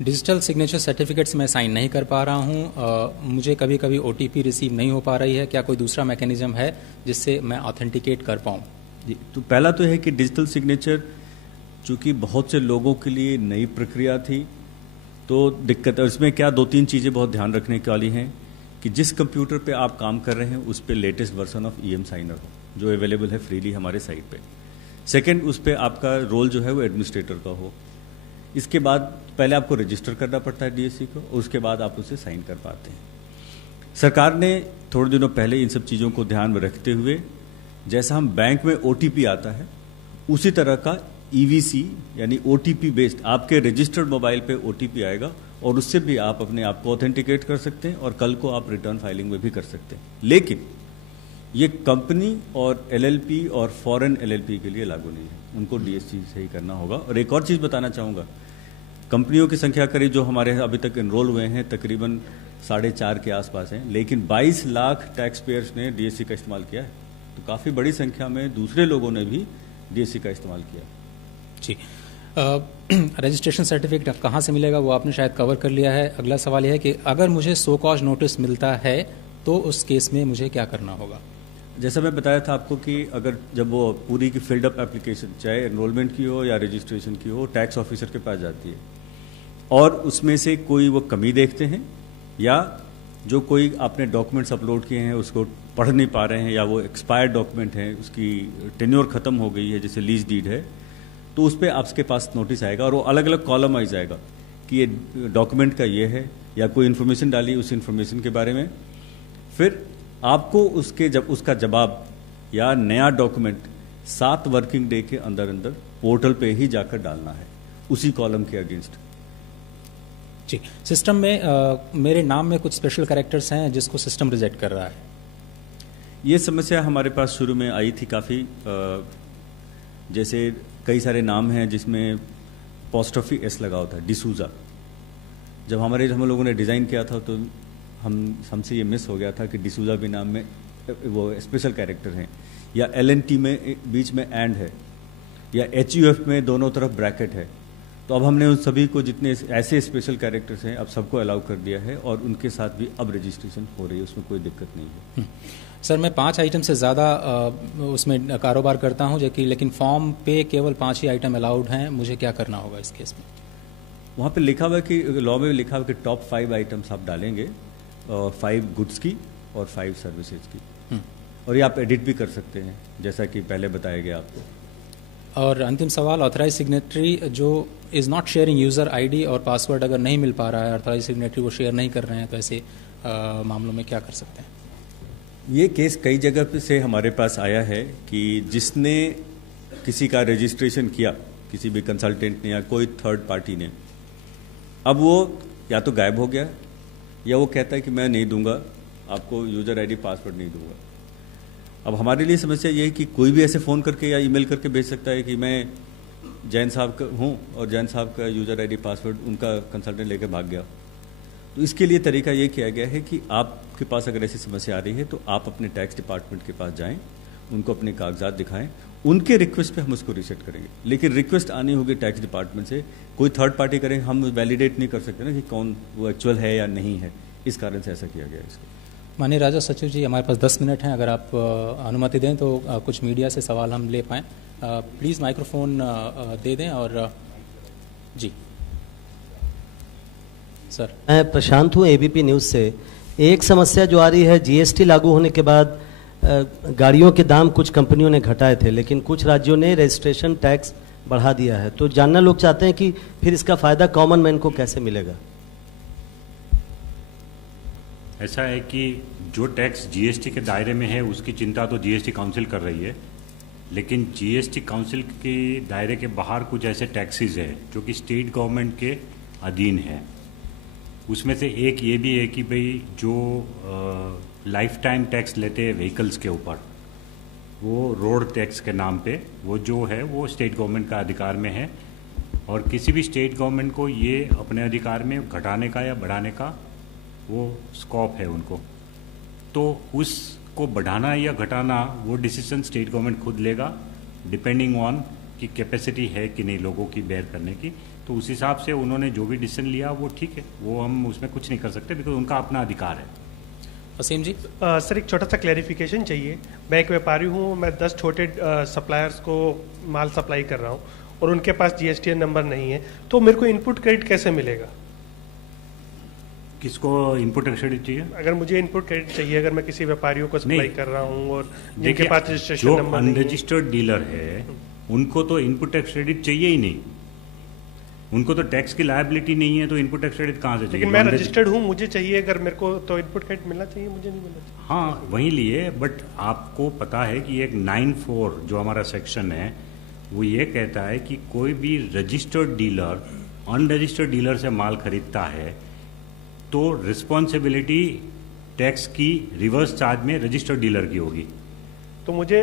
डिजिटल सिग्नेचर सर्टिफिकेट्स में साइन नहीं कर पा रहा हूँ, मुझे कभी कभी ओटीपी रिसीव नहीं हो पा रही है, क्या कोई दूसरा मैकेनिज्म है जिससे मैं ऑथेंटिकेट कर पाऊँ? जी, तो पहला तो है कि डिजिटल सिग्नेचर चूँकि बहुत से लोगों के लिए नई प्रक्रिया थी तो दिक्कत है। इसमें क्या 2-3 चीज़ें बहुत ध्यान रखने की वाली हैं कि जिस कंप्यूटर पे आप काम कर रहे हैं उस पे latest version of EM signer हो जो अवेलेबल है फ्रीली हमारे साइट पे। सेकंड, उस पे आपका रोल जो है वो एडमिनिस्ट्रेटर का हो। इसके बाद पहले आपको रजिस्टर करना पड़ता है डीएससी को और उसके बाद आप उसे साइन कर पाते हैं। सरकार ने थोड़े दिनों पहले इन सब चीज़ों को ध्यान में रखते हुए, जैसा हम बैंक में ओटीपी आता है उसी तरह का ईवीसी यानी ओटीपी बेस्ड आपके रजिस्टर्ड मोबाइल पे ओटीपी आएगा और उससे भी आप अपने आप को ऑथेंटिकेट कर सकते हैं और कल को आप रिटर्न फाइलिंग में भी कर सकते हैं। लेकिन ये कंपनी और एलएलपी और फॉरेन एलएलपी के लिए लागू नहीं है, उनको डीएससी से ही करना होगा। और एक और चीज़ बताना चाहूँगा, कंपनियों की संख्या करीब जो हमारे अभी तक एनरोल हुए हैं तकरीबन 4.5 के आसपास हैं, लेकिन 22 लाख टैक्स पेयर्स ने डीएससी का इस्तेमाल किया है, तो काफ़ी बड़ी संख्या में दूसरे लोगों ने भी डीएससी का इस्तेमाल किया। जी, रजिस्ट्रेशन सर्टिफिकेट अब कहाँ से मिलेगा वो आपने शायद कवर कर लिया है। अगला सवाल यह है कि अगर मुझे सो कॉज नोटिस मिलता है तो उस केस में मुझे क्या करना होगा? जैसा मैं बताया था आपको कि अगर जब वो पूरी की फिल्ड अप एप्लीकेशन चाहे एनरोलमेंट की हो या रजिस्ट्रेशन की हो टैक्स ऑफिसर के पास जाती है और उसमें से कोई वो कमी देखते हैं या जो कोई आपने डॉक्यूमेंट्स अपलोड किए हैं उसको पढ़ नहीं पा रहे हैं या वो एक्सपायर्ड डॉक्यूमेंट है, उसकी टेन्योर खत्म हो गई है, जैसे लीज डीड है, तो उस पर आपके पास नोटिस आएगा और वो अलग अलग कॉलम आ जाएगा कि ये डॉक्यूमेंट का ये है या कोई इन्फॉर्मेशन डाली उस इन्फॉर्मेशन के बारे में। फिर आपको उसका जवाब या नया डॉक्यूमेंट 7 वर्किंग डे के अंदर अंदर पोर्टल पे ही जाकर डालना है उसी कॉलम के अगेंस्ट। जी, सिस्टम में मेरे नाम में कुछ स्पेशल कैरेक्टर्स हैं जिसको सिस्टम रिजेक्ट कर रहा है। ये समस्या हमारे पास शुरू में आई थी काफ़ी, जैसे कई सारे नाम हैं जिसमें पोस्टॉफी एस लगा होता है, डिसूजा। जब हम लोगों ने डिज़ाइन किया था तो हमसे ये मिस हो गया था कि डिसूजा भी नाम में वो स्पेशल कैरेक्टर हैं, या एलएनटी में बीच में एंड है, या एचयूएफ में दोनों तरफ ब्रैकेट है। तो अब हमने उन सभी को जितने ऐसे स्पेशल कैरेक्टर्स हैं अब सबको अलाउ कर दिया है और उनके साथ भी अब रजिस्ट्रेशन हो रही है, उसमें कोई दिक्कत नहीं है। सर, मैं 5 आइटम से ज़्यादा उसमें कारोबार करता हूँ लेकिन फॉर्म पे केवल 5 ही आइटम अलाउड हैं, मुझे क्या करना होगा इस केस में? वहाँ पे लिखा हुआ है कि लॉ में लिखा हुआ है कि टॉप 5 आइटम्स आप डालेंगे, 5 गुड्स की और 5 सर्विसेज की, और ये आप एडिट भी कर सकते हैं जैसा कि पहले बताया गया आपको। और अंतिम सवाल, ऑथराइज सिग्नेटरी जो is not sharing user ID और पासवर्ड अगर नहीं मिल पा रहा है, ऑथराइज सिग्नेटरी वो शेयर नहीं कर रहे हैं, तो ऐसे मामलों में क्या कर सकते हैं? ये केस कई जगह पे से हमारे पास आया है कि जिसने किसी का रजिस्ट्रेशन किया, किसी भी कंसल्टेंट ने या कोई थर्ड पार्टी ने, अब वो या तो गायब हो गया या वो कहता है कि मैं नहीं दूंगा आपको, यूज़र आईडी पासवर्ड नहीं दूंगा। अब हमारे लिए समस्या ये है कि कोई भी ऐसे फ़ोन करके या ईमेल करके भेज सकता है कि मैं जैन साहब का हूँ और जैन साहब का यूज़र आईडी पासवर्ड उनका कंसल्टेंट लेकर भाग गया। तो इसके लिए तरीका ये किया गया है कि आपके पास अगर ऐसी समस्या आ रही है तो आप अपने टैक्स डिपार्टमेंट के पास जाएं, उनको अपने कागजात दिखाएं, उनके रिक्वेस्ट पे हम उसको रीसेट करेंगे। लेकिन रिक्वेस्ट आनी होगी टैक्स डिपार्टमेंट से, कोई थर्ड पार्टी करें, हम वैलिडेट नहीं कर सकते ना कि कौन वो एक्चुअल है या नहीं है, इस कारण से ऐसा किया गया है इसको। माननीय राजस्व सचिव जी, हमारे पास 10 मिनट हैं, अगर आप अनुमति दें तो कुछ मीडिया से सवाल हम ले पाएँ। प्लीज़ माइक्रोफोन दे दें। और जी सर। मैं प्रशांत हूँ एबीपी न्यूज़ से। एक समस्या जो आ रही है, जीएसटी लागू होने के बाद गाड़ियों के दाम कुछ कंपनियों ने घटाए थे, लेकिन कुछ राज्यों ने रजिस्ट्रेशन टैक्स बढ़ा दिया है। तो जानना लोग चाहते हैं कि फिर इसका फायदा कॉमन मैन को कैसे मिलेगा? ऐसा है कि जो टैक्स जीएसटी के दायरे में है उसकी चिंता तो जीएसटी काउंसिल कर रही है, लेकिन जीएसटी काउंसिल के दायरे के बाहर कुछ ऐसे टैक्सेस है जो कि स्टेट गवर्नमेंट के अधीन है। उसमें से एक ये भी है कि भाई जो लाइफ टाइम टैक्स लेते हैं व्हीकल्स के ऊपर, वो रोड टैक्स के नाम पे, वो जो है वो स्टेट गवर्नमेंट का अधिकार में है, और किसी भी स्टेट गवर्नमेंट को ये अपने अधिकार में घटाने का या बढ़ाने का वो स्कोप है उनको। तो उसको बढ़ाना या घटाना वो डिसीजन स्टेट गवर्नमेंट खुद लेगा, डिपेंडिंग ऑन कि कैपेसिटी है कि नहीं लोगों की बेयर करने की। तो उस हिसाब से उन्होंने जो भी डिसीजन लिया वो ठीक है, वो हम उसमें कुछ नहीं कर सकते, बिकॉज उनका अपना अधिकार है। वसीम जी। सर, एक छोटा सा क्लैरिफिकेशन चाहिए। मैं एक व्यापारी हूँ, मैं 10 छोटे सप्लायर्स को माल सप्लाई कर रहा हूँ और उनके पास जीएसटीएन नंबर नहीं है, तो मेरे को इनपुट क्रेडिट कैसे मिलेगा? किसको इनपुट क्रेडिट चाहिए? अगर मुझे इनपुट क्रेडिट चाहिए, अगर मैं किसी व्यापारियों को सप्लाई कर रहा हूँ और जिनके पास रजिस्ट्रेशन जो नंबर नहीं है, अनरजिस्टर्ड डीलर है उनको तो इनपुट टैक्स क्रेडिट चाहिए ही नहीं, उनको तो टैक्स की लायबिलिटी नहीं है, तो इनपुट टैक्स क्रेडिट कहाँ से चाहिए? लेकिन मैं रजिस्टर्ड हूँ, मुझे चाहिए, अगर मेरे को तो इनपुट क्रेडिट मिलना चाहिए, मुझे नहीं मिलना चाहिए। हाँ, वही लिए, बट आपको पता है कि एक 9(4) जो हमारा सेक्शन है वो ये कहता है कि कोई भी रजिस्टर्ड डीलर अनरजिस्टर्ड डीलर से माल खरीदता है तो रिस्पॉन्सिबिलिटी टैक्स की रिवर्स चार्ज में रजिस्टर्ड डीलर की होगी। तो मुझे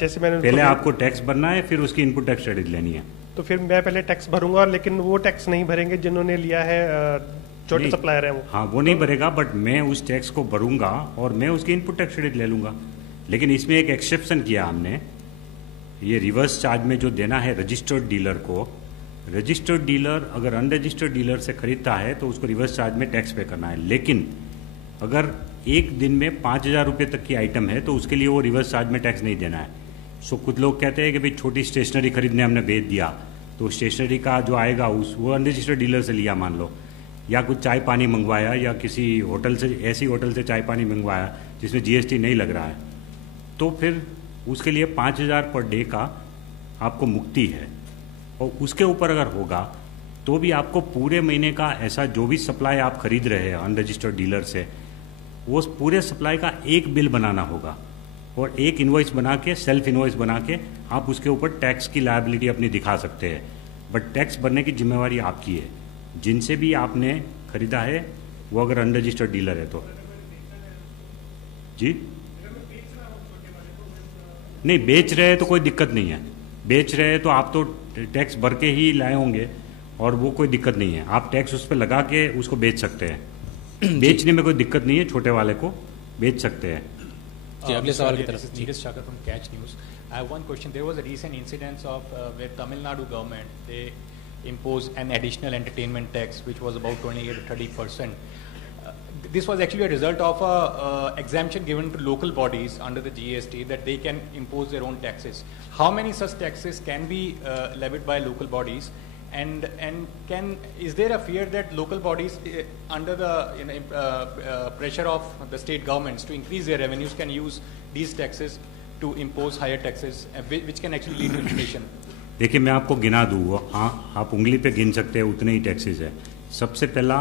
जैसे मैंने पहले आपको टैक्स भरना है, फिर उसकी इनपुट टैक्स क्रेडिट लेनी है। तो फिर मैं पहले टैक्स भरूंगा, लेकिन वो टैक्स नहीं भरेंगे जिन्होंने लिया है, छोटे सप्लायर है वो। हाँ, वो नहीं भरेगा, बट मैं उस टैक्स को भरूंगा और मैं उसकी इनपुट टैक्स क्रेडिट ले लूंगा। लेकिन इसमें एक एक्सेप्शन किया हमने, ये रिवर्स चार्ज में जो देना है रजिस्टर्ड डीलर को, रजिस्टर्ड डीलर अगर अनरजिस्टर्ड डीलर से खरीदता है तो उसको रिवर्स चार्ज में टैक्स पे करना है। लेकिन अगर एक दिन में 5,000 रुपये तक की आइटम है तो उसके लिए वो रिवर्स चार्ज में टैक्स नहीं देना है। सो कुछ लोग कहते हैं कि भाई छोटी स्टेशनरी खरीदने हमने भेज दिया तो स्टेशनरी का जो आएगा वो अनरजिस्टर्ड डीलर से लिया मान लो, या कुछ चाय पानी मंगवाया या किसी होटल से, ऐसी होटल से चाय पानी मंगवाया जिसमें जीएसटी नहीं लग रहा है, तो फिर उसके लिए 5,000 पर डे का आपको मुक्ति है। और उसके ऊपर अगर होगा तो भी आपको पूरे महीने का ऐसा जो भी सप्लाई आप खरीद रहे हैं अनरजिस्टर्ड डीलर से, वो पूरे सप्लाई का एक बिल बनाना होगा और एक इनवॉइस बना के, सेल्फ इनवॉइस बना के आप उसके ऊपर टैक्स की लायबिलिटी अपनी दिखा सकते हैं। बट टैक्स भरने की जिम्मेवारी आपकी है, जिनसे भी आपने खरीदा है वो अगर अनरजिस्टर्ड डीलर है तो। जी नहीं, बेच रहे हैं तो कोई दिक्कत नहीं है, बेच रहे हैं तो आप तो टैक्स भर के ही लाए होंगे और वो कोई दिक्कत नहीं है, आप टैक्स उस पर लगा के उसको बेच सकते हैं। बेचने में कोई दिक्कत नहीं है, छोटे वाले को बेच सकते हैं। अगले सवाल की तरफ। Neeraj Chakar from Catch News. I have one question. There was a recent incident of where Tamil Nadu government, they imposed an additional entertainment tax which was about 28 to 30%. This was actually a result of a exemption given to local bodies under the GST that they can impose their own taxes. How many such taxes can be levied by local bodies? And is there a fear that local bodies under the pressure of the state governments to increase their revenues can use these taxes to impose higher taxes, which can actually lead to inflation? देखिए मैं आपको गिना दूँ, आप उंगली पे गिन सकते हैं, उतने ही टैक्सेस है। सबसे पहला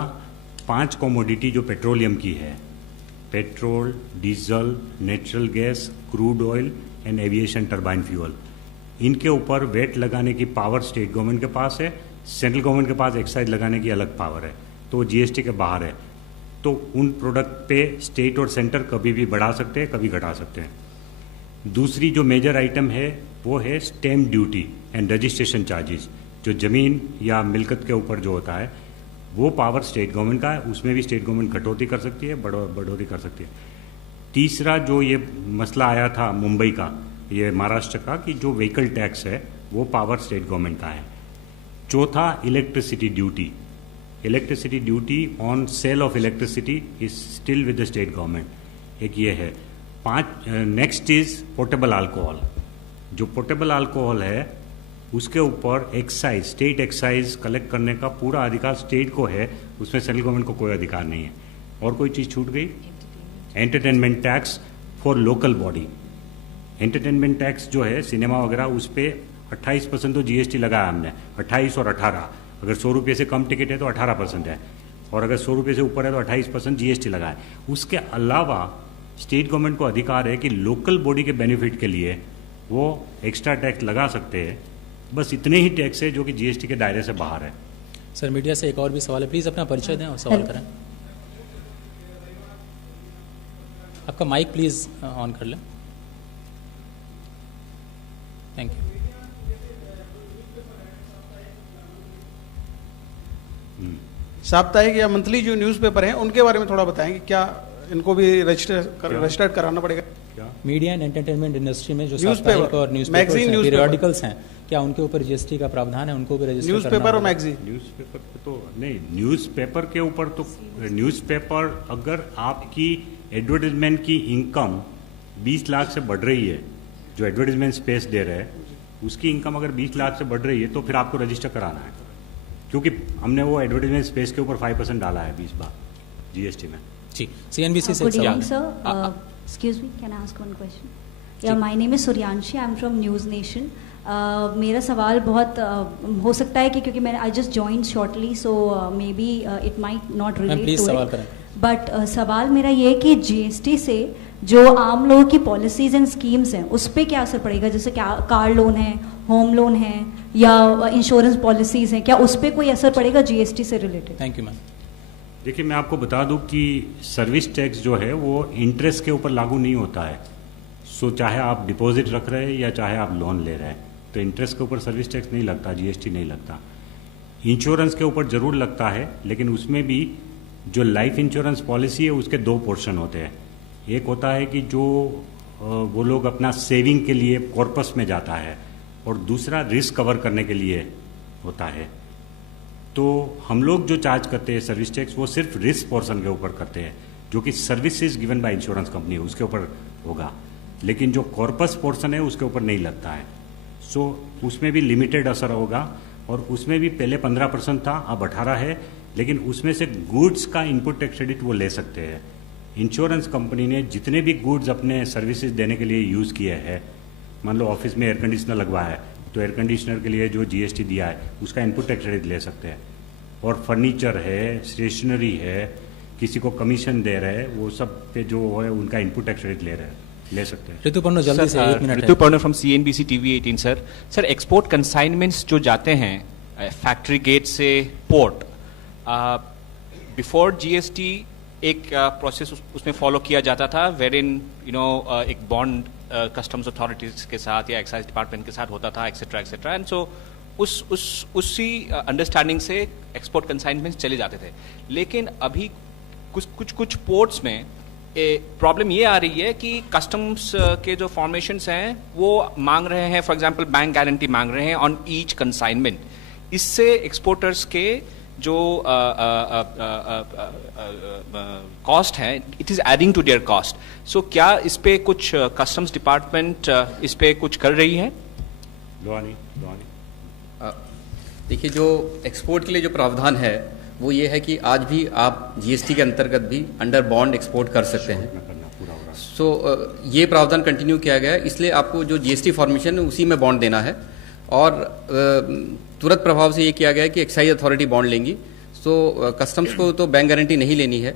5 कमोडिटी जो पेट्रोलियम की है, petrol, diesel, natural gas, crude oil and aviation turbine fuel, इनके ऊपर वेट लगाने की पावर स्टेट गवर्नमेंट के पास है, सेंट्रल गवर्नमेंट के पास एक्साइज लगाने की अलग पावर है, तो जीएसटी के बाहर है। तो उन प्रोडक्ट पे स्टेट और सेंटर कभी भी बढ़ा सकते हैं, कभी घटा सकते हैं। दूसरी जो मेजर आइटम है वो है stamp duty and registration charges, जो ज़मीन या मिल्कत के ऊपर जो होता है वो पावर स्टेट गवर्नमेंट का है, उसमें भी स्टेट गवर्नमेंट कटौती कर सकती है, बढ़ोतरी कर सकती है। तीसरा जो ये मसला आया था मुंबई का, ये महाराष्ट्र का, कि जो व्हीकल टैक्स है वो पावर स्टेट गवर्नमेंट का है। चौथा electricity duty, electricity duty on sale of electricity is still with the state government, एक ये है। नेक्स्ट इज पोर्टेबल अल्कोहल, जो पोर्टेबल अल्कोहल है उसके ऊपर एक्साइज, स्टेट एक्साइज कलेक्ट करने का पूरा अधिकार स्टेट को है, उसमें सेंट्रल गवर्नमेंट को कोई अधिकार नहीं है। और कोई चीज़ छूट गई, entertainment tax for local body. Entertainment tax जो है सिनेमा वगैरह, उस पर 28% तो जीएसटी लगाया हमने, 28 और 18। अगर 100 रुपये से कम टिकट है तो 18% है, और अगर 100 रुपये से ऊपर है तो 28% जीएसटी लगा है। उसके अलावा स्टेट गवर्नमेंट को अधिकार है कि लोकल बॉडी के बेनिफिट के लिए वो एक्स्ट्रा टैक्स लगा सकते हैं। बस इतने ही टैक्स है जो कि जीएसटी के दायरे से बाहर है। सर मीडिया से एक और भी सवाल है, प्लीज़ अपना परिचय दें और सवाल करें। आपका माइक प्लीज़ ऑन कर लें। Thank you. साप्ताहिक या मंथली जो न्यूज़पेपर हैं उनके बारे में थोड़ा बताएंगे, क्या इनको भी रजिस्टर्ड कराना पड़ेगा? मीडिया एंड एंटरटेनमेंट इंडस्ट्री में जो न्यूज़पेपर साप्ताहिक और न्यूज़पेपर्स, पीरियडिकल्स हैं, क्या उनके ऊपर जीएसटी का प्रावधान है? उनको भी रजिस्टर करना न्यूज़पेपर और मैगजीन? न्यूज़पेपर तो नहीं, न्यूज़पेपर के ऊपर तो न्यूज़पेपर, अगर आपकी एडवर्टाइजमेंट की इनकम 20 लाख से बढ़ रही है, जो एडवर्टाइजमेंट स्पेस दे रहे हैं उसकी इनकम अगर 20 लाख से बढ़ रही है तो फिर आपको रजिस्टर कराना है, क्योंकि हमने वो एडवर्टाइजमेंट स्पेस के ऊपर 5% डाला है 20 बार जीएसटी में। जी, सीएनबीसी से Good evening, sir. Excuse me, can I ask one question? Yeah, my name is Suryanshi. I'm from News Nation. मेरा सवाल बहुत हो सकता है कि क्योंकि मैंने I just joined shortly, so maybe it might not relate to it. But सवाल मेरा ये है कि जीएसटी से जो आम लोगों की पॉलिसीज एंड स्कीम्स हैं उस पर क्या असर पड़ेगा? जैसे कार लोन है, होम लोन है या इंश्योरेंस पॉलिसीज हैं, क्या उस पर कोई असर पड़ेगा जीएसटी से रिलेटेड? Thank you ma'am. देखिए मैं आपको बता दूं कि सर्विस टैक्स जो है वो इंटरेस्ट के ऊपर लागू नहीं होता है। सो चाहे आप डिपॉजिट रख रहे हैं या चाहे आप लोन ले रहे हैं, तो इंटरेस्ट के ऊपर सर्विस टैक्स नहीं लगता, जीएसटी नहीं लगता। इंश्योरेंस के ऊपर जरूर लगता है, लेकिन उसमें भी जो लाइफ इंश्योरेंस पॉलिसी है उसके 2 पोर्शन होते हैं। एक होता है कि जो वो लोग अपना सेविंग के लिए कॉर्पस में जाता है, और दूसरा रिस्क कवर करने के लिए होता है। तो हम लोग जो चार्ज करते हैं सर्विस टैक्स वो सिर्फ रिस्क पोर्शन के ऊपर करते हैं, जो कि services given by insurance company है उसके ऊपर होगा, लेकिन जो कॉर्पस पोर्शन है उसके ऊपर नहीं लगता है। सो उसमें भी लिमिटेड असर होगा, और उसमें भी पहले 15% था, अब 18 है, लेकिन उसमें से गुड्स का इनपुट टैक्स क्रेडिट वो ले सकते हैं। इंश्योरेंस कंपनी ने जितने भी गुड्स अपने सर्विसेज देने के लिए यूज़ किए हैं, मान लो ऑफिस में एयर कंडीशनर लगवाया है तो एयर कंडीशनर के लिए जो जीएसटी दिया है उसका इनपुट टैक्स क्रेडिट ले सकते हैं। और फर्नीचर है, स्टेशनरी है, किसी को कमीशन दे रहे हैं, वो सब पे जो है उनका इनपुट टैक्स क्रेडिट ले सकते हैं। ऋतुपर्णो जल्दी से 1 minute. Rituparno from CNBC TV 18 sir. Sir export consignments जो जाते हैं फैक्ट्री गेट से पोर्ट, बिफोर जीएसटी एक प्रोसेस उसमें फॉलो किया जाता था, वेर इन एक बॉन्ड कस्टम्स अथॉरिटीज के साथ या एक्साइज डिपार्टमेंट के साथ होता था, एक्सेट्रा एक्सेट्रा, एंड सो उसी अंडरस्टैंडिंग से एक्सपोर्ट कंसाइनमेंट्स चले जाते थे। लेकिन अभी कुछ पोर्ट्स में प्रॉब्लम ये आ रही है कि कस्टम्स के जो फॉर्मेशंस हैं वो मांग रहे हैं, फॉर एग्जांपल बैंक गारंटी मांग रहे हैं ऑन ईच कंसाइनमेंट। इससे एक्सपोर्टर्स के जो कॉस्ट है, it is adding to their cost. So क्या इस पे कुछ कस्टम्स डिपार्टमेंट इस पे कुछ कर रही है? देखिए, जो एक्सपोर्ट के लिए जो प्रावधान है वो ये है कि आज भी आप जीएसटी के अंतर्गत भी अंडर बॉन्ड एक्सपोर्ट कर सकते हैं। सो ये प्रावधान कंटिन्यू किया गया है, इसलिए आपको जो जीएसटी फॉर्मेशन है उसी में बॉन्ड देना है। और तुरंत प्रभाव से ये किया गया है कि एक्साइज अथॉरिटी बॉन्ड लेंगी। सो कस्टम्स को तो बैंक गारंटी नहीं लेनी है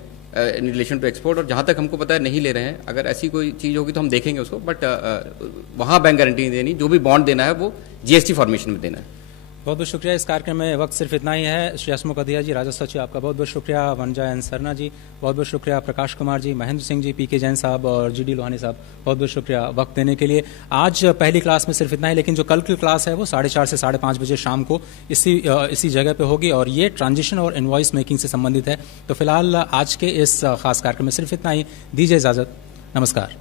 इन रिलेशन टू एक्सपोर्ट, और जहाँ तक हमको पता है नहीं ले रहे हैं। अगर ऐसी कोई चीज़ होगी तो हम देखेंगे उसको, बट वहाँ बैंक गारंटी नहीं देनी। जो भी बॉन्ड देना है वो जीएसटी फॉर्मेशन में देना है। बहुत बहुत शुक्रिया। इस कार्यक्रम में वक्त सिर्फ इतना ही है। श्री हसमुख अधिया जी, राजस्व सचिव, आपका बहुत बहुत शुक्रिया। वनजा एन सरना जी, बहुत बहुत शुक्रिया। प्रकाश कुमार जी, महेंद्र सिंह जी, पीके जैन साहब और जीडी लोहानी साहब, बहुत बहुत शुक्रिया वक्त देने के लिए। आज पहली क्लास में सिर्फ इतना ही, लेकिन जो कल की क्लास है वो 4:30 से 5:30 बजे शाम को इसी जगह पे होगी, और ये ट्रांजिशन और इनवॉइस मेकिंग से संबंधित है। तो फिलहाल आज के इस खास कार्यक्रम में सिर्फ इतना ही। दीजिए इजाजत, नमस्कार।